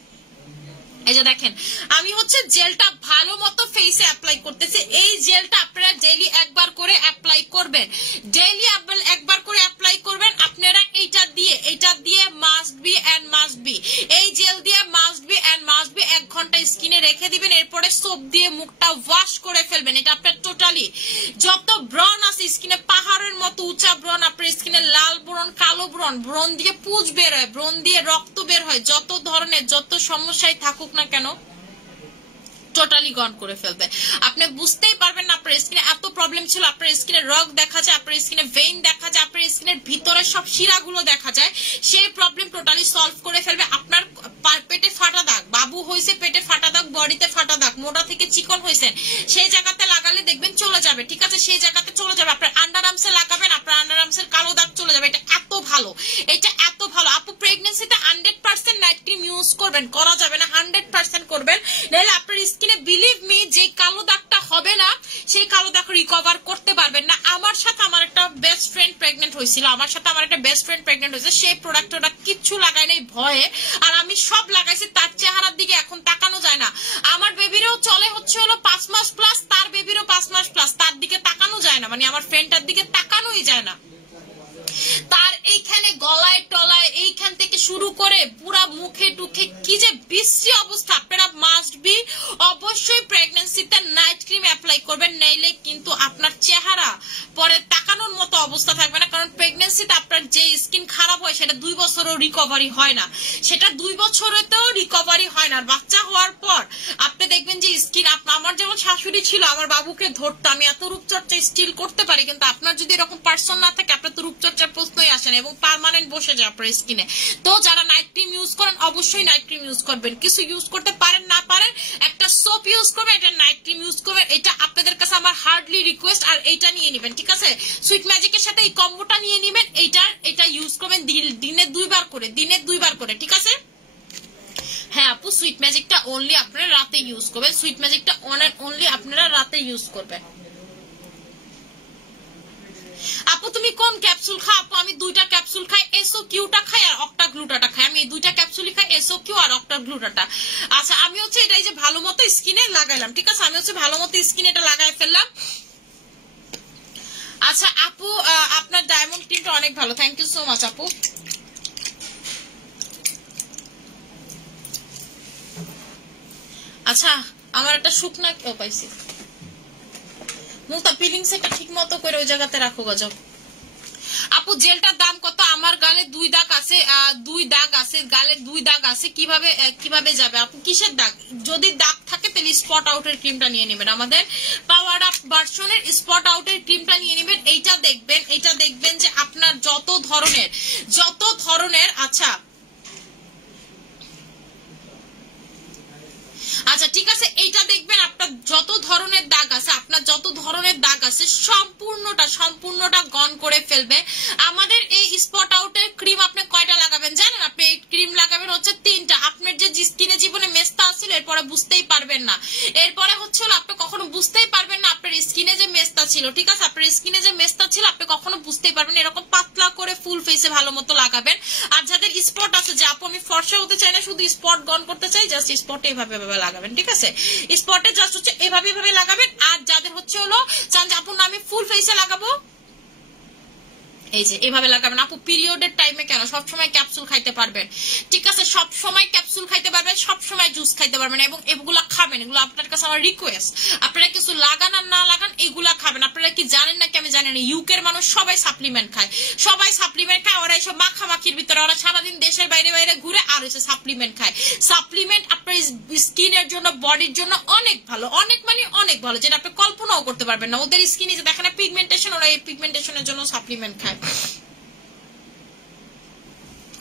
এই যে দেখেন আমি হচ্ছে জেলটা ভালো মতো ফেসে অ্যাপ্লাই করতেছি। এই জেলটা আপনারা ডেইলি একবার করে অ্যাপ্লাই করবেন, আপনারা এইটা দিয়ে মাস্ট বি এই জেল দিয়ে মাস্ট বি 1 ঘন্টা স্কিনে রেখে দিবেন, এরপরে সোপ দিয়ে মুখটা ওয়াশ করে ফেলবেন। এটা আপনার টোটালি যত ব্রণ আছে স্কিনে, পাহাড়ের মতো উঁচা ব্রণ, আপনার স্কিনে লাল ব্রণ, কালো ব্রণ দিয়ে পুঁজ বের হয়, ব্রণ দিয়ে রক্ত বের হয়, যত ধরনের যত সমস্যায় থাকুক না কেন টোটালি গন করে ফেলবে। আপনি বুঝতেই পারবেন না আপনার স্কিনে এত প্রবলেম ছিল। আপনার স্কিনে রগ দেখা যায়, আপনার স্কিনে ভেইন দেখা যায়, আপনার স্কিনের ভিতরে সব শিরাগুলো দেখা যায়, সেই প্রবলেম টোটালি সলভ করে ফেলবে। আপনার পেটে ফাটা দাগ, বাবু হয়েছে পেটে ফাটা দাগ, বডিতে ফাটা দাগ, মোটা থেকে চিকন হয়েছেন, সেই জায়গাতে লাগালে দেখবেন চলে যাবে, ঠিক আছে? সেই জায়গাতে চলে যাবে। আপনার আন্ডার আর্মসে লাগাবেন, আপনার আন্ডার আর্মসের কালো দাগ চলে যাবে। এটা এত ভালো, আপু প্রেগনেন্সিতে 100% নাইট ক্রিম ইউজ করবেন, করা যাবে না, 100% করবেন, নাহলে আপনার স্কিনে বিলিভ মি যে কালো দাগটা হবে না সেই কালো দাগ রিকভার করতে পারবেন না। আমার সাথে আমার একটা বেস্ট ফ্রেন্ড প্রেগনেন্ট হয়েছিল, সেই প্রোডাক্টটা কিচ্ছু লাগাই নাই ভয়ে, আর আমি সব লাগাইছি, তার চেহারার দিকে এখন তাকানো যায় না। আমার বেবিরও চলে হচ্ছে হলো 5 মাস প্লাস, তার বেবিরও 5 মাস প্লাস, তার দিকে তাকানো যায় না, মানে আমার ফ্রেন্ডটার দিকে তাকানোই যায় না। তার এইখানে গলায় টলায় এইখান থেকে শুরু করে পুরা মুখে টুখে কি যে বিশ্রী অবস্থা। আপনারা মাস্ট বি অবশ্যই প্রেগন্যান্সিতে নাইট ক্রিম অ্যাপ্লাই করবেন, নাইলে কিন্তু আপনার চেহারা পরে তাকানোর মতো অবস্থা থাকবে না। কারণ প্রেগন্যান্সিতে আপনার যে স্কিন খারাপ হয় সেটা 2 বছরও রিকভারি হয় না, আর বাচ্চা হওয়ার পর আপনি দেখবেন যে স্কিন, আমার যেমন শাশুড়ি ছিল, আমার বাবুকে ধরতো, আমি এত রূপচর্চা স্টিল করতে পারি, কিন্তু আপনার যদি এরকম পার্সন না থাকে আপনার তো রূপচর্চার প্রশ্নই আসে না, এবং পার্মানেন্ট বসে যায় আপনার স্কিনে। তো যারা নাইট ক্রিম ইউজ করেন অবশ্যই নাইট ক্রিম ইউজ করবেন, কিছু ইউজ করতে পারেন না পারেন একটা সোপ ইউজ করবেন, এটা নাইট ক্রিম ইউজ করবেন, এটা আপনাদের কাছে আমার হার্ডলি রিকোয়েস্ট। আর এইটা নিয়ে নেবেন, ঠিক আছে? সুইট ম্যাজিকের সাথে এই কম্বোটা নিয়ে নেবেন, এটা ইউজ করবেন দিনে 2 বার করে, ঠিক আছে? হ্যাঁ আপু, সুইট ম্যাজিকটা অনলি আপনারা রাতে ইউজ করবেন, আপনারা রাতে ইউজ করবেন। আপু তুমি কোন ক্যাপসুল খাও? আপু আমি 2টা ক্যাপসুল খাই, এসওকিউটা খাই আর অক্টাগ্লুটাটা খাই, আমি এই 2টা ক্যাপসুলই খাই, এসওকিউ আর অক্টাগ্লুটাটা। আচ্ছা আমি হচ্ছে এটাই যে ভালো মতো স্কিনে লাগাইলাম, ঠিক আছে? আমি হচ্ছে ভালো মতো স্কিনে এটা লাগাই ফেললাম। আচ্ছা আপু আপনার ডায়মন্ড ক্রিমটা অনেক ভালো, থ্যাংক ইউ সো মাচ আপু। আচ্ছা আমার একটা শুকনা পাইছি, মুলতা ফিলিংস এটা ঠিক মতো করে ওই জায়গাতে রাখো গজব। আপু জেলটার দাম কত? আমার গালে 2 দাগ আছে, 2 দাগ আছে, গালে 2 দাগ আছে, কিভাবে যাবে আপু? কিসের দাগ? যদি দাগ থাকে তাহলে স্পট আউটের ক্রিমটা নিয়ে নেবেন, আমাদের পাওয়ার আপ ভার্সনের স্পট আউটের ক্রিমটা নিয়ে নেবেন। এইটা দেখবেন যে আপনার যত ধরনের আচ্ছা ঠিক আছে, এইটা দেখবেন আপনার যত ধরনের দাগ আছে সম্পূর্ণটা গন করে ফেলবে। আমাদের এই স্পট আউটের ক্রিম আপনি কয়টা লাগাবেন জানেন? আপনি এই ক্রিম লাগাবেন হচ্ছে 3টা। আপনার যে স্কিনে জীবনে মেস্তা আসছিল এরপরে বুঝতেই পারবেন না, আপনি কখনো বুঝতেই পারবেন না আপনার স্কিনে যে মেস্তা ছিল, ঠিক আছে? আপনার স্কিনে যে মেস্তা ছিল আপনি কখনো বুঝতেই পারবেন না। এরকম পাতলা করে ফুল ফেসে ভালো মতো লাগাবেন। আর যাদের স্পট আছে যে আপু আমি ফর্সা হতে চাই না, শুধু স্পট গন করতে চাই, জাস্ট স্পটে এইভাবে লাগাবেন, ঠিক আছে? স্পটে জাস্ট হচ্ছে এভাবে লাগাবেন। আর যাদের হচ্ছে হলো চান যে আপু না আমি ফুল ফেসে লাগাবো, এই যে এভাবে লাগাবেন। আপু পিরিয়ডের টাইমে কেন সবসময় ক্যাপসুল খাইতে পারবেন, ঠিক আছে? সবসময় ক্যাপসুল খাইতে পারবেন, সবসময় জুস খাইতে পারবেন, এবং এগুলা খাবেন। এগুলো আপনার কাছে আমার রিকোয়েস্ট, আপনারা কিছু লাগান আর না লাগান এগুলা খাবেন। আপনারা কি জানেন না কি আমি জানি না, ইউকের মানুষ সবাই সাপ্লিমেন্ট খায়, ওরা এইসব মাখামাখির ভিতরে, ওরা সারাদিন দেশের বাইরে ঘুরে আর এসে সাপ্লিমেন্ট খায়। সাপ্লিমেন্ট আপনার স্কিনের জন্য, বডির জন্য অনেক ভালো, অনেক ভালো, যেটা আপনি কল্পনাও করতে পারবেন না। ওদের স্কিনে যে দেখেন পিগমেন্টেশন, ওরা এই পিগমেন্টেশনের জন্য সাপ্লিমেন্ট খায়,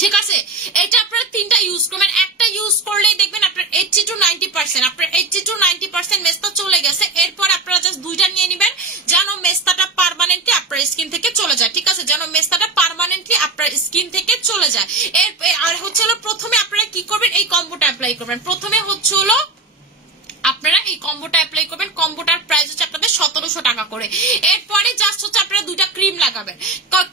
ঠিক আছে? এটা আপনারা 3টা ইউজ করবেন। একটা ইউজ করলেই দেখবেন আপনার 80 to 90% মেস্তা চলে গেছে। এরপর আপনারা জাস্ট 2টা নিয়ে নেবেন যেন মেস্তাটা পার্মানেন্টলি আপনার স্কিন থেকে চলে যায়, ঠিক আছে? যেন মেস্তাটা পার্মানেন্টলি আপনার স্কিন থেকে চলে যায়। আর হচ্ছে হলো প্রথমে আপনারা কি করবেন, এই কম্বোটা অ্যাপ্লাই করবেন। প্রথমে হচ্ছে হলো আপনারা এই কম্বোটা অ্যাপ্লাই করবেন। কম্বোটার প্রাইস হচ্ছে আপনাদের 1700 টাকা করে। এরপরে জাস্ট হচ্ছে আপনারা 2টা ক্রিম লাগাবেন।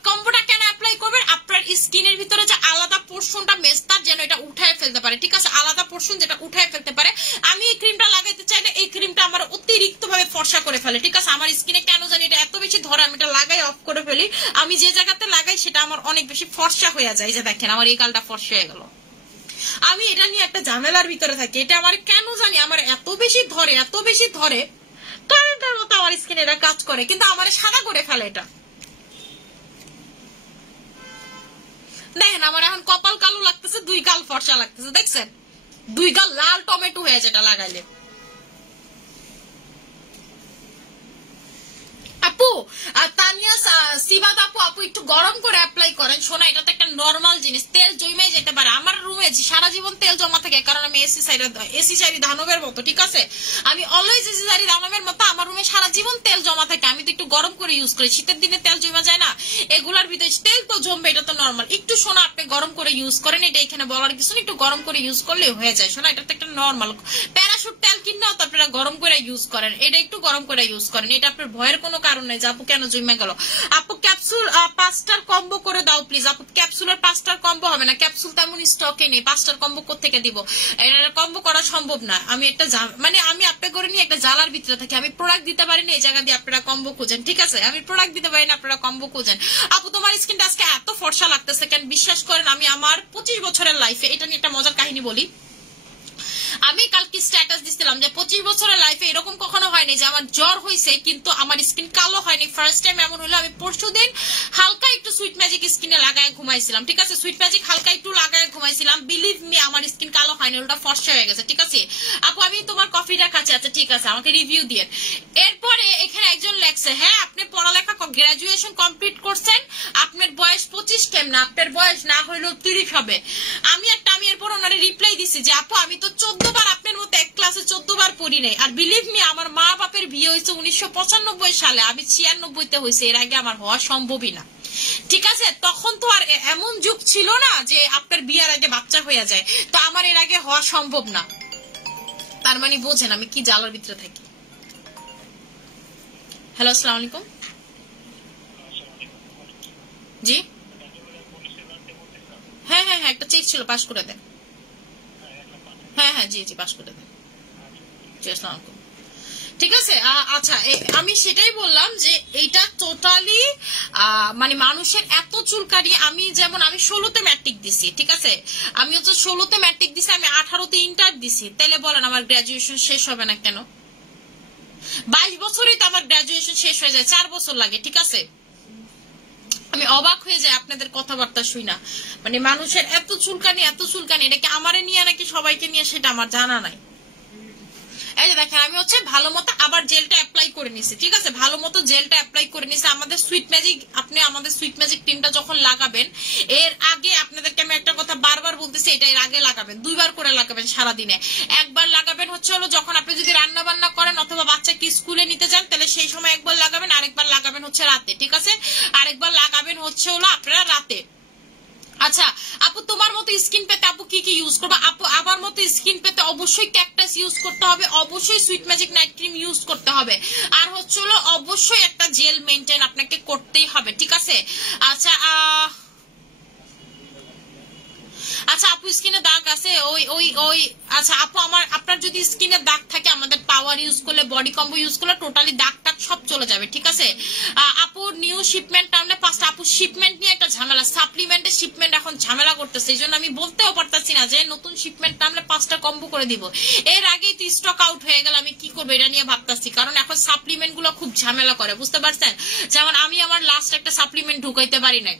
কম্বোটা কেন অ্যাপ্লাই করবেন? আপনার স্কিনের ভিতরে যে আলাদা পোর্শনটা মেস্তার যেন এটা উঠায় ফেলতে পারে, ঠিক আছে? আলাদা পোর্শন যেটা উঠায় ফেলতে পারে। আমি এই ক্রিমটা লাগাইতে চাইলে এই ক্রিমটা আমার অতিরিক্ত ভাবে ফর্সা করে ফেলে, ঠিক আছে? আমার স্কিনে কেন জানি এটা এত বেশি ধরে, আমি এটা লাগাই অফ করে ফেলি। আমি যে জায়গাতে লাগাই সেটা আমার অনেক বেশি ফর্সা হয়ে যায়। যে দেখেন আমার এই গালটা ফর্সা হয়ে গেল, আমি এটা নিয়ে একটা ঝামেলার ভিতরে থাকি। এটা আমার কেন জানি আমার এত বেশি ধরে কারেন্টের মতো আমার স্কিনে এটা কাজ করে, কিন্তু আমার সাদা করে ফেলে। এটা দেখেন আমার এখন কপাল কালো লাগতেছে, 2 গাল ফর্সা লাগতেছে, দেখছেন? 2 গাল লাল টমেটো হয়ে যেটা লাগাইলে। আপু তানিয়া সিবাদ আপু একটু গরম করে অ্যাপ্লাই করেন। শোনা এটা তো একটা নরমাল জিনিস, তেল জমে যেতে পারে। আমার রুমে সারা জীবন তেল জমা থাকে, কারণ আমি এসি সাইডি দানবের মতো, ঠিক আছে? আমি অলওয়েজ এসি সাইডি দানবের মতো, আমার রুমে সারা জীবন তেল জমা থাকে। আমি তো একটু গরম করে ইউজ করি, শীতের দিনে তেল জমা যায় না, এগুলার ভিতরে তেল তো জমবে, এটা তো নর্মাল। একটু শোনা আপনি গরম করে ইউজ করেন, এটা এখানে বলার কিছু না, একটু গরম করে ইউজ করলে হয়ে যায়। শোনা এটা তো একটা নর্মাল। প্যারাশুট তেল কিনাও তো আপনারা গরম করে ইউজ করেন, এটা একটু গরম করে ইউজ করেন। এটা আপনার ভয়ের কোনো কারণ নেই যে আপু কেন জমে গেল। আপু ক্যাপসুল 5টার কম্বো করে দাও প্লিজ। আপু ক্যাপসুলের 5টার কম্বো হবে না, ক্যাপসুল তেমন স্টকে নেই। 5টার কম্বো কোথেকে দিব? এটা কম্বো করা সম্ভব না। আমি একটা মানে আমি আপনি করে নিয়ে একটা জ্বালার ভিতরে থাকি, আমি প্রোডাক্ট দিতে পারিনি, এই জায়গা দিয়ে আপনারা কম্বো খুঁজেন, ঠিক আছে? আমি প্রোডাক্ট দিতে পারিনি, আপনারা কম্বো খুঁজেন। আপু তোমার স্কিনটা আজকে এত ফর্সা লাগতেছে কেন? বিশ্বাস করেন আমি আমার 25 বছরের লাইফে এটা নিয়ে একটা মজার কাহিনী বলি। আমি কালকে স্ট্যাটাস দিছিলাম যে 25 বছরের লাইফে এরকম কখনো হয়নি যে আমার জ্বর হয়েছে কিন্তু আমার স্কিন কালো হয়নি। ফার্স্ট টাইম এমন হলো। আমি পরশুদিন হালকা একটু সুইট ম্যাজিক স্কিনে লাগায় ঘুমাইছিলাম, ঠিক আছে? সুইট ম্যাজিক হালকা একটু লাগায় ঘুমাইছিলাম, বিলিভ মি আমার স্কিন কালো হয়নি, ওটা ফর্সা হয়ে গেছে, ঠিক আছে? আপু আমি তোমার কফিটা খাচ্ছি, আচ্ছা ঠিক আছে, আমাকে রিভিউ দিয়ে। এরপরে এখানে একজন লেখছে, হ্যাঁ আপনি পড়ালেখা গ্রাজুয়েশন কমপ্লিট করছেন, আপনার বয়স 25 কেমন, আপনার বয়স না হইলেও 30 হবে। আমি এরপর ওনারে রিপ্লাই দিছি যে আপু আমি তো 14 বার আপনার মতো এক ক্লাসে 14 বার পড়ি নাই। আর বিলিভ মি আমার মা বাপের বিয়ে হয়েছে 1995 সালে, আমি 96-তে হয়েছে, এর আগে আমার হওয়া সম্ভবই না, ঠিক আছে? তখন তো আর এমন যুগ ছিল না যে আপনার বিয়ের আগে বাচ্চা হয়ে যায়, তো আমার এর আগে হওয়া সম্ভব না। তার মানে বোঝেন আমি কি জ্বালার ভিতরে থাকি। হ্যালো আসসালামু আলাইকুম। জি হ্যাঁ হ্যাঁ হ্যাঁ একটা চেক ছিল, পাস করে দেন। হ্যাঁ হ্যাঁ জি জি পাস করে দেন। জি আসসালামু আলাইকুম। ঠিক আছে আচ্ছা আমি সেটাই বললাম যে এটা টোটালি মানে মানুষের এত চুলকানি। আমি যেমন আমি 16তে ম্যাট্রিক দিছি, ঠিক আছে? আমি হচ্ছে 16তে ম্যাট্রিক দিছি, আমি 18তে ইন্টার দিছি, তাহলে বলেন আমার গ্রাজুয়েশন শেষ হবে না কেন? 22 বছরই তো আমার গ্রাজুয়েশন শেষ হয়ে যায়, 4 বছর লাগে, ঠিক আছে? আমি অবাক হয়ে যাই আপনাদের কথাবার্তা শুই না, মানে মানুষের এত চুলকানি, এটা কি আমারে নিয়ে নাকি সবাইকে নিয়ে সেটা আমার জানা নাই। এই যে দেখেন আমি হচ্ছে ভালো মতো আবার জেলটা অ্যাপ্লাই করে নিছি, ঠিক আছে? ভালো মতো জেলটা অ্যাপ্লাই করে নিছি। আমাদের সুইট ম্যাজিক, আপনি আমাদের সুইট ম্যাজিক টিমটা যখন লাগাবেন, এর আগে আপনাদেরকে আমি একটা কথা বারবার বলতেছি, এটা এর আগে লাগাবেন, 2 বার করে লাগাবেন সারাদিনে। একবার লাগাবেন হচ্ছে হলো যখন আপনি যদি রান্না বান্না করেন অথবা বাচ্চাকে স্কুলে নিতে যান, তাহলে সেই সময় একবার লাগাবেন, আরেকবার লাগাবেন হচ্ছে রাতে, ঠিক আছে? আরেকবার লাগাবেন হচ্ছে হলো আপনারা রাতে। আচ্ছা আপু, তোমার মতো স্কিন পেতে আপু কি কি ইউজ করবে? আপু আমার মতো স্কিন পেতে অবশ্যই ক্যাকটাস ইউজ করতে হবে, অবশ্যই sweet magic night cream use করতে হবে, আর হচ্ছে হলো অবশ্যই একটা জেল মেনটেন আপনাকে করতেই হবে, ঠিক আছে? আচ্ছা আচ্ছা আপু স্কিনে দাগ আছে, ওই ওই ওই আচ্ছা আপু আপনার যদি স্কিনে দাগ থাকে আমাদের পাওয়ার ইউজ করলে, বডি কম্বো ইউজ করলে টোটালি দাগ টাগ সব চলে যাবে, ঠিক আছে? আপু নিউ শিপমেন্ট টার্মে 5টা, আপু শিপমেন্ট নিয়ে একটা ঝামেলা, সাপ্লিমেন্টের শিপমেন্ট এখন ঝামেলা করতেছে, এই জন্য আমি বলতেও পারতাছি না যে নতুন শিপমেন্ট টার্মে 5টা কম্বো করে দিব। এর আগেই তো স্টক আউট হয়ে গেল, আমি কি করবো এটা নিয়ে ভাবতাছি, কারণ এখন সাপ্লিমেন্ট গুলো খুব ঝামেলা করে, বুঝতে পারছেন? যেমন আমি আমার লাস্ট একটা সাপ্লিমেন্ট ঢুকাইতে পারি নাই,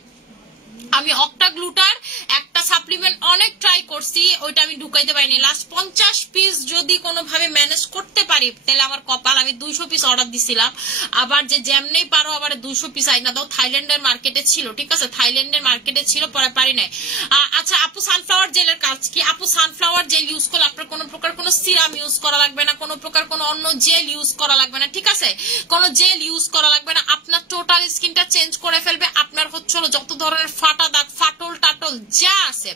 আমি অক্টাগ্লুটার একটা সাপ্লিমেন্ট অনেক ট্রাই করছি, ওইটা আমি ঢুকাইতে পারিনি। লাস্ট 50 পিস যদি কোনোভাবে ম্যানেজ করতে পারি তাহলে আমার কপাল। আমি 200 পিস অর্ডার দিছিলাম, আবার যে যেমনেই পারো আবার 200 পিস আইনা দাও। থাইল্যান্ডের মার্কেটে ছিল, ঠিক আছে? থাইল্যান্ডের মার্কেটে ছিল, পরে পারি নাই। আচ্ছা আপু সানফ্লাওয়ার জেলের কাজ কি? আপু সানফ্লাওয়ার জেল ইউজ করলে আপনার কোনো প্রকার কোনো সিরাম ইউজ করা লাগবে না, কোনো প্রকার কোনো অন্য জেল ইউজ করা লাগবে না, ঠিক আছে? কোনো জেল ইউজ করা লাগবে না, আপনার টোটাল স্কিনটা চেঞ্জ করে ফেলবে। আপনার হচ্ছে যত ধরনের ফাটা দাগ, ফাটল টাটল যা আছে,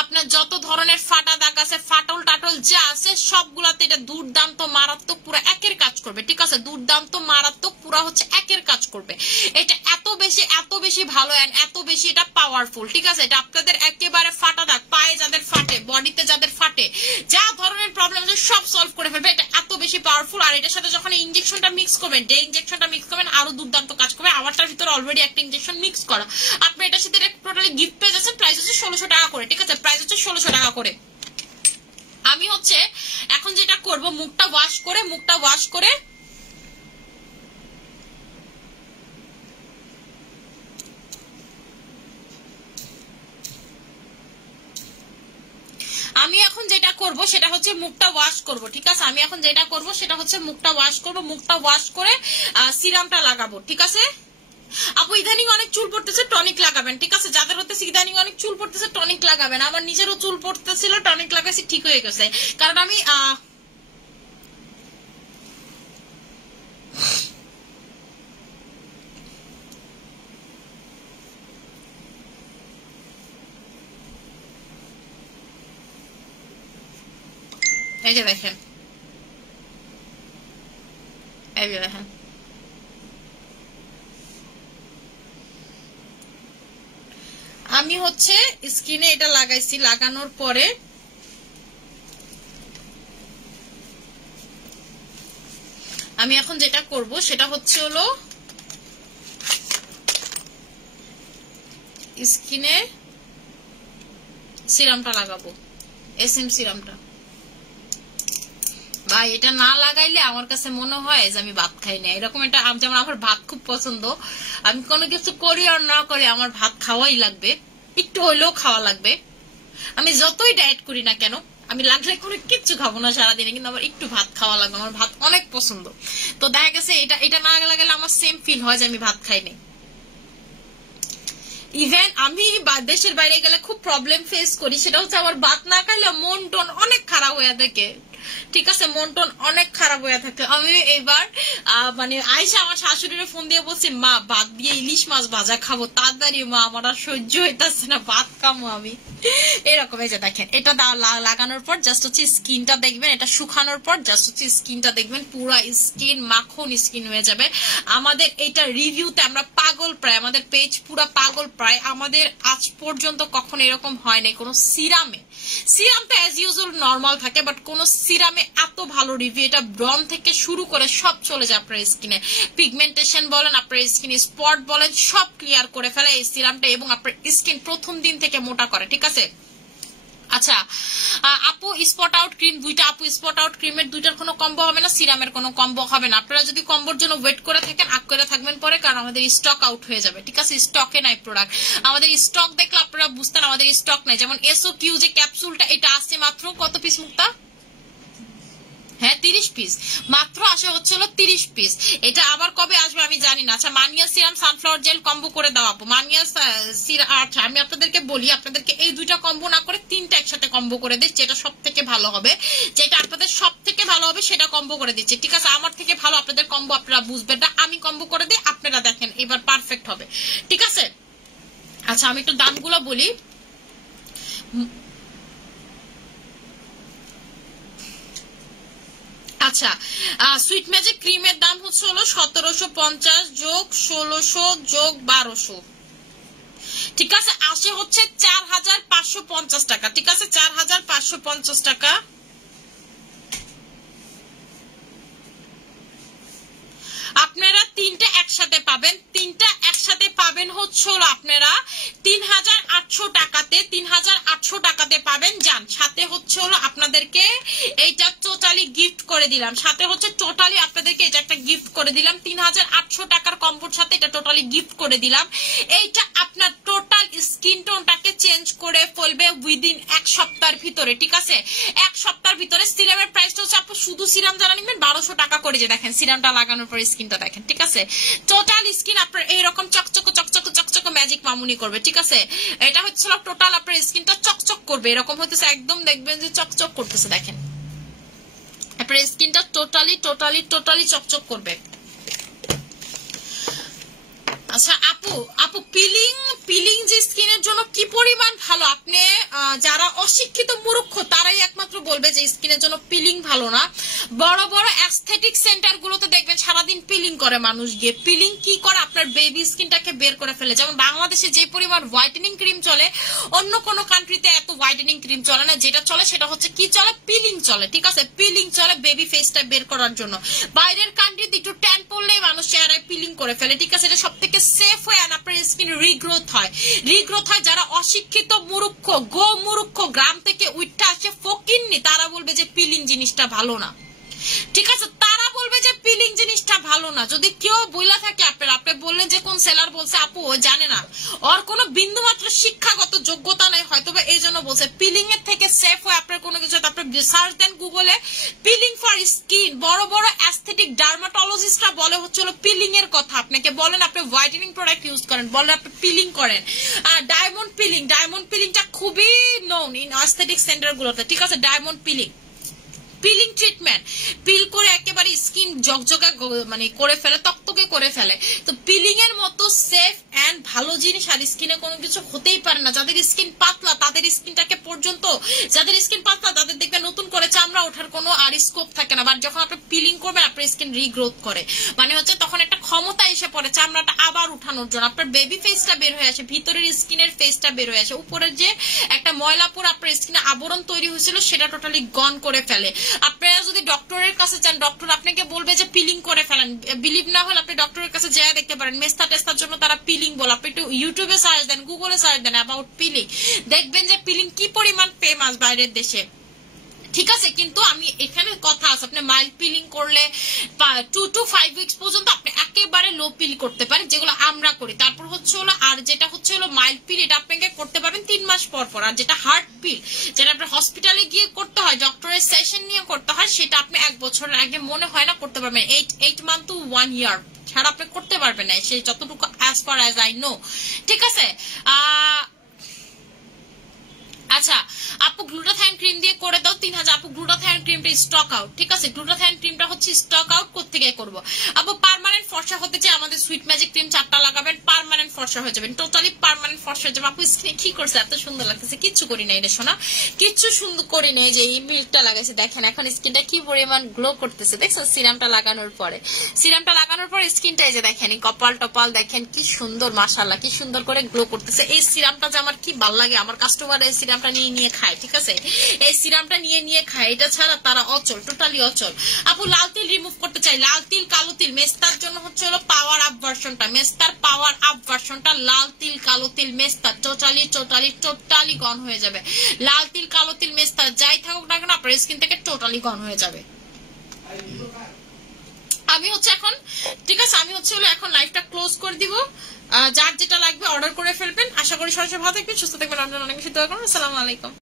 আপনার যত ধরনের ফাটা দাগ আছে, ফাটল টাটল যা আছে সবগুলাতে এটা দুর্দান্ত মারাত্মক পুরো একের কাজ করবে, ঠিক আছে? দুর্দান্ত মারাত্মক পুরো হচ্ছে একের কাজ করবে। এটা এত বেশি ভালো, এত বেশি এটা পাওয়ারফুল, ঠিক আছে? এটা আপনাদের একেবারে ফাটা দাগ, পায়ে যাদের ফাটে, বডিতে যাদের ফাটে, যা ধরনের প্রবলেম আছে সব সলভ করে ফেলবে। এটা এত বেশি পাওয়ারফুল, আর এটার সাথে যখন ইনজেকশনটা মিক্স করবেন, ডে ইনজেকশনটা মিক্স করবেন, আরো দুর্দান্ত কাজ করবে। আমারটার ভিতরে অলরেডি একটা ইনজেকশন মিক্স করা, আপনি এটার সাথে টোটালি গিফট পেয়ে যাচ্ছেন। প্রাইস হচ্ছে 1600 টাকা করে, ঠিক আছে? প্রাইস হচ্ছে 1600 টাকা করে। আমি হচ্ছে এখন যেটা করব, মুখটা ওয়াশ করে আমি এখন যেটা করব সেটা হচ্ছে মুখটা ওয়াশ করব, ঠিক আছে? আমি এখন যেটা করব সেটা হচ্ছে মুখটা ওয়াশ করব, মুখটা ওয়াশ করে সিরামটা লাগাবো, ঠিক আছে? আপু ইদানিং অনেক চুল পড়তেছে, টনিক লাগাবেন, ঠিক আছে? যাদের হচ্ছে ইদানিং অনেক চুল পড়তেছে টনিক লাগাবেন। আমার নিজেরও চুল পড়তেছিল, টনিক লাগাইছি, ঠিক হয়ে গেছে। কারণ আমি এই যে দেখেন, এই যে দেখেন, আমি হচ্ছে স্কিনে এটা লাগাইছি, লাগানোর পরে আমি এখন যেটা করব সেটা হচ্ছে হলো স্কিনে সিরামটা লাগাবো, এসএম সিরামটা। ভাই এটা না লাগাইলে আমার কাছে মনে হয় যে আমি ভাত খাই না, এরকম এটা। যেমন আমার ভাত খুব পছন্দ, আমি কোনো কিছু করি আর না করি আমার ভাত খাওয়াই লাগবে, একটু হইলেও খাওয়া লাগবে। আমি যতই ডায়েট করি না কেন, আমি লাগলে কোনো কিচ্ছু খাবো না সারাদিনে, কিন্তু আমার একটু ভাত খাওয়া লাগবে, আমার ভাত অনেক পছন্দ। তো দেখা গেছে এটা না লাগালে আমার সেম ফিল হয় যে আমি ভাত খাই নাই। ইভেন আমি দেশের বাইরে গেলে খুব প্রবলেম ফেস করি, সেটা হচ্ছে আমার ভাত না খাইলে মন টন অনেক খারাপ হয়ে থাকে, ঠিক আছে? মন টন অনেক খারাপ হয়ে থাকে। আমি এবার মানে আইসা আমার শাশুড়ির ফোন দিয়ে বলছি, মা ভাত দিয়ে ইলিশ মাছ ভাজা খাবো, তাড়াতাড়ি মা, আমার আর সহ্য হইতাছে না, ভাত খামো আমি। এরকম এই যে দেখেন, এটা লাগানোর পর জাস্ট হচ্ছে স্কিনটা দেখবেন, এটা শুকানোর পর জাস্ট হচ্ছে স্কিনটা দেখবেন, পুরা স্কিন মাখন স্কিন হয়ে যাবে। আমাদের এটা রিভিউতে আমরা পাগল প্রায়, আমাদের পেজ পুরা পাগল প্রায়। আমাদের আজ পর্যন্ত কখনো এরকম হয় নাই কোনো সিরামে। সিরাম তো অ্যাজ ইউজুয়াল নর্মাল থাকে, বাট কোন সিরামে এত ভালো রিভিউ। এটা ব্রন থেকে শুরু করে সব চলে যায় আপনার স্কিনে, পিগমেন্টেশন বলেন, আপনার স্কিনে স্পট বলেন, সব ক্লিয়ার করে ফেলে এই সিরামটা, এবং আপনার স্কিন প্রথম দিন থেকে মোটা করে, ঠিক আছে? আচ্ছা আপু স্পট আউট ক্রিম দুইটা, আপু স্পট আউট ক্রিমের দুইটার কোনো কম্বো হবে না, সিরামের কোনো কম্বো হবে না। আপনারা যদি কম্বোর জন্য ওয়েট করে থাকেন আগ করে থাকবেন পরে, কারণ আমাদের স্টক আউট হয়ে যাবে, ঠিক আছে? স্টকে নাই প্রোডাক্ট, আমাদের স্টক দেখলে আপনারা বুঝতেন আমাদের স্টক নাই। যেমন এসও কিউ যে ক্যাপসুলটা এটা আসছে মাত্র কত পিস মুক্তা? হ্যাঁ 30 পিস মাত্র আসে হচ্ছিল 30 পিস। এটা আবার কবে আসবে আমি জানি না। আচ্ছা মানিয়া সিরাম সানফ্লাওয়ার জেল কম্বো করে দাও আপু। মানিয়া সিরাম, আচ্ছা আমি আপনাদেরকে বলি, আপনাদেরকে এই দুইটা কম্বো না করে তিনটা একসাথে কম্বো করে দিচ্ছি, যেটা সব থেকে ভালো হবে, যেটা আপনাদের সব থেকে ভালো হবে সেটা কম্বো করে দিচ্ছি, ঠিক আছে? আমার থেকে ভালো আপনাদের কম্বো আপনারা বুঝবেন না, আমি কম্বো করে দিই, আপনারা দেখেন এবার পারফেক্ট হবে, ঠিক আছে? আচ্ছা আমি একটু দামগুলো বলি। আচ্ছা সুইট ম্যাজিক ক্রিমের দাম হচ্ছে হলো 1750 যোগ 1600 যোগ 1200, ঠিক আছে? আসে হচ্ছে 4550 টাকা, ঠিক আছে? 4550 টাকা। আপনারা তিনটা একসাথে পাবেন, তিনটা একসাথে পাবেন হচ্ছে হলো আপনারা 3800 টাকাতে, 3800 টাকাতে পাবেন। যান সাথে হচ্ছে হলো আপনাদেরকে এইটা টোটালি গিফট করে দিলাম, সাথে হচ্ছে টোটালি আপনাদেরকে এটা একটা গিফট করে দিলাম 3800 টাকার কম্বোর সাথে এটা টোটালি গিফট করে দিলাম। এইটা আপনার টোটাল স্কিন টোনটাকে চেঞ্জ করে ফেলবে উইদিন এক সপ্তাহের ভিতরে, ঠিক আছে? এক সপ্তাহের ভিতরে। সিরামের প্রাইসটা হচ্ছে আপু শুধু সিরাম যারা নিবেন 1200 টাকা করে, যে দেখেন সিরামটা লাগানোর পর স্কিনটা দেখেন, ঠিক আছে? টোটাল স্কিন আপনার এইরকম চকচক চকচক চকচক ম্যাজিক মামুনি করবে, ঠিক আছে? এটা হচ্ছে টোটাল আপনার স্কিনটা চকচক করবে, এরকম হতেছে একদম, দেখবেন যে চকচক করতেছে, দেখেন আপনার স্কিনটা টোটালি টোটালি টোটালি চকচক করবে। আচ্ছা আপু আপু পিলিং পিলিং যে স্কিনের জন্য কি পরিমাণ ভালো, আপনি যারা অশিক্ষিত মূর্খ তারাই একমাত্র বলবে যে স্কিনের জন্য পিলিং ভালো না। বড় বড় অ্যাস্থেটিক সেন্টার গুলোতে দেখবেন সারাদিন পিলিং করে মানুষ গিয়ে। পিলিং কি করে? আপনার বেবি স্কিনটাকে বের করে ফেলে। যেমন বাংলাদেশে যে পরিমাণ হোয়াইটেনিং ক্রিম চলে, অন্য কোনো কান্ট্রিতে এত হোয়াইটেনিং ক্রিম চলে না। যেটা চলে সেটা হচ্ছে কি চলে? পিলিং চলে, ঠিক আছে? পিলিং চলে বেবি ফেসটা বের করার জন্য। বাইরের কান্ট্রিতে একটু ট্যান পড়লেই মানুষ চেহারায় পিলিং করে ফেলে, ঠিক আছে? এটা সব থেকে সেফ হয়, আর আপনার স্কিন রিগ্রোথ হয়, রিগ্রোথ হয়। যারা অশিক্ষিত মূর্খ গো মূর্খ গ্রাম থেকে উঠা আসে ফকিন্নি, তারা বলবে যে পিলিং জিনিসটা ভালো না, ঠিক আছে? তারা বলবে যে পিলিং জিনিসটা ভালো না। যদি কেউ বইলা থাকে আপনার, আপনি বললেন যে কোন সেলার বলছে, আপু ও জানে না, ওর কোনো বিন্দু মাত্র শিক্ষাগত যোগ্যতা নেই, হয়তো এই জন্য বলছে। পিলিং এর থেকে সেফ হয় আপনার কোনো কিছু, আপনি সার্চ দেন গুগলে পিলিং ফর স্কিন। বড় বড় অ্যাস্থেটিক ডার্মাটোলজিস্টরা বলে হচ্ছে পিলিং এর কথা। আপনাকে বলেন আপনি হোয়াইটেনিং প্রোডাক্ট ইউজ করেন, বলেন আপনি পিলিং করেন। আর ডায়মন্ড পিলিংটা খুবই নোন ইন অ্যাস্থেটিক সেন্টার গুলোতে, ঠিক আছে? ডায়মন্ড পিলিং ট্রিটমেন্ট, পিল করে একেবারে স্কিন জকজকা মানে করে ফেলে, তকতকে করে ফেলে। তো পিলিং এর মতো সেফ এন্ড ভালো জিনিস আর স্কিনে কোনো কিছু হতেই পারে না। যাদের স্কিন পাতলা তাদের স্কিনটাকে পর্যন্ত, যাদের স্কিন পাতলা তাদের দেখবেন নতুন করে চামড়া ওঠার কোনো আর স্কোপ থাকে না। বাট যখন আপনি পিলিং করবেন আপনার স্কিন রিগ্রোথ করে, মানে হচ্ছে তখন একটা ক্ষমতা এসে পড়ে চামড়াটা আবার উঠানোর জন্য। আপনার বেবি ফেসটা বের হয়ে আসে, ভিতরের স্কিনের ফেসটা বের হয়ে আসে, উপরের যে একটা ময়লাপুর আপনার স্কিনে আবরণ তৈরি হয়েছিল সেটা টোটালি গন করে ফেলে। আপনারা যদি ডক্টরের কাছে চান, ডক্টর আপনাকে বলবে যে পিলিং করে ফেলেন। বিলিভ না হলে আপনি ডক্টরের কাছে যেয়ে দেখতে পারেন, মেস্তা টেস্তার জন্য তারা পিলিং বলে। আপনি একটু ইউটিউবে সার্চ দেন, গুগলে সার্চ দেন অ্যাবাউট পিলিং, দেখবেন যে পিলিং কি পরিমাণ ফেমাস বাইরের দেশে, ঠিক আছে? কিন্তু আমি এখানে কথা আছে, আপনি মাইল্ড পিলিং করলে 2 to 5 উইকস পর্যন্ত আপনি একেবারে লো পিল করতে পারেন, যেগুলো আমরা করি। তারপর হচ্ছে হলো, আর যেটা হচ্ছে হলো মাইল্ড পিল, এটা আপনাকে করতে পারবেন 3 মাস পর পর। আর যেটা হার্ড পিল, যেটা আপনার হসপিটালে গিয়ে করতে হয়, ডক্টরের সেশন নিয়ে করতে হয়, সেটা আপনি 1 বছরের আগে মনে হয় না করতে পারবেন। 8 মান্থ টু 1 ইয়ার ছাড়া আপনি করতে পারবেন না, সেই যতটুকু as far as I know, ঠিক আছে? আচ্ছা আপু গ্লুটাথাইন ক্রিম দিয়ে করে দাও 3000। আপু গ্লুটাথাইন ক্রিমটা স্টক আউট, ঠিক আছে? গ্লুটাথাইন ক্রিমটা হচ্ছে স্টক আউট। কোত্থেকে করবো আপু? পার্মানেন্ট ফর্সা হতে চাই আমাদের সুইট ম্যাজিক ক্রিম 4টা লাগাবেন, পার্মানেন্ট ফর্সা হয়ে যাবেন, টোটালি পার্মানেন্ট ফর্সা হয়ে যাবে। আপু স্কিনে কি করছে এত সুন্দর লাগতেছে? কিচ্ছু করি নাই রে সোনা, কিচ্ছু সুন্দর করি নাই। যে এই মিল্কটা লাগাইছে দেখেন, এখন স্কিনটা কি পরিমাণ গ্লো করতেছে দেখছেন? সিরামটা লাগানোর পরে, সিরামটা লাগানোর পরে স্কিনটা এই যে দেখেন, কপাল টপাল দেখেন কি সুন্দর, মাশাআল্লাহ কি সুন্দর করে গ্লো করতেছে। এই সিরামটা যে আমার কি ভালো লাগে, আমার কাস্টমার এই সিরামটা নিয়ে খায়, ঠিক আছে? এই সিরামটা নিয়ে খায়, এটা ছাড়া তারা অচল, টোটালি অচল। আপু লাল তিল রিমুভ করতে চাই, লাল তিল কালো তিল, মেস্তার জন্য হচ্ছে হলো পাওয়ার আপ ভার্সনটা, মেস্তার পাওয়ার আপ ভার্সন ভার্সনটা লাল তিল কালো তিল মেস্তা টোটালি গন হয়ে যাবে। লাল তিল কালো তিল মেস্তা যাই থাকুক না কেন আপনার স্কিন থেকে টোটালি গন হয়ে যাবে। আমি হচ্ছে এখন ঠিক আছে, আমি হচ্ছে এখন লাইভটা ক্লোজ করে দিব। যার যেটা লাগবে অর্ডার করে ফেলবেন। আশা করি সবাই ভালো থাকবেন, সুস্থ থাকবেন, আপনারা অনেক বেশি দোয়া করুন। আসসালামু আলাইকুম।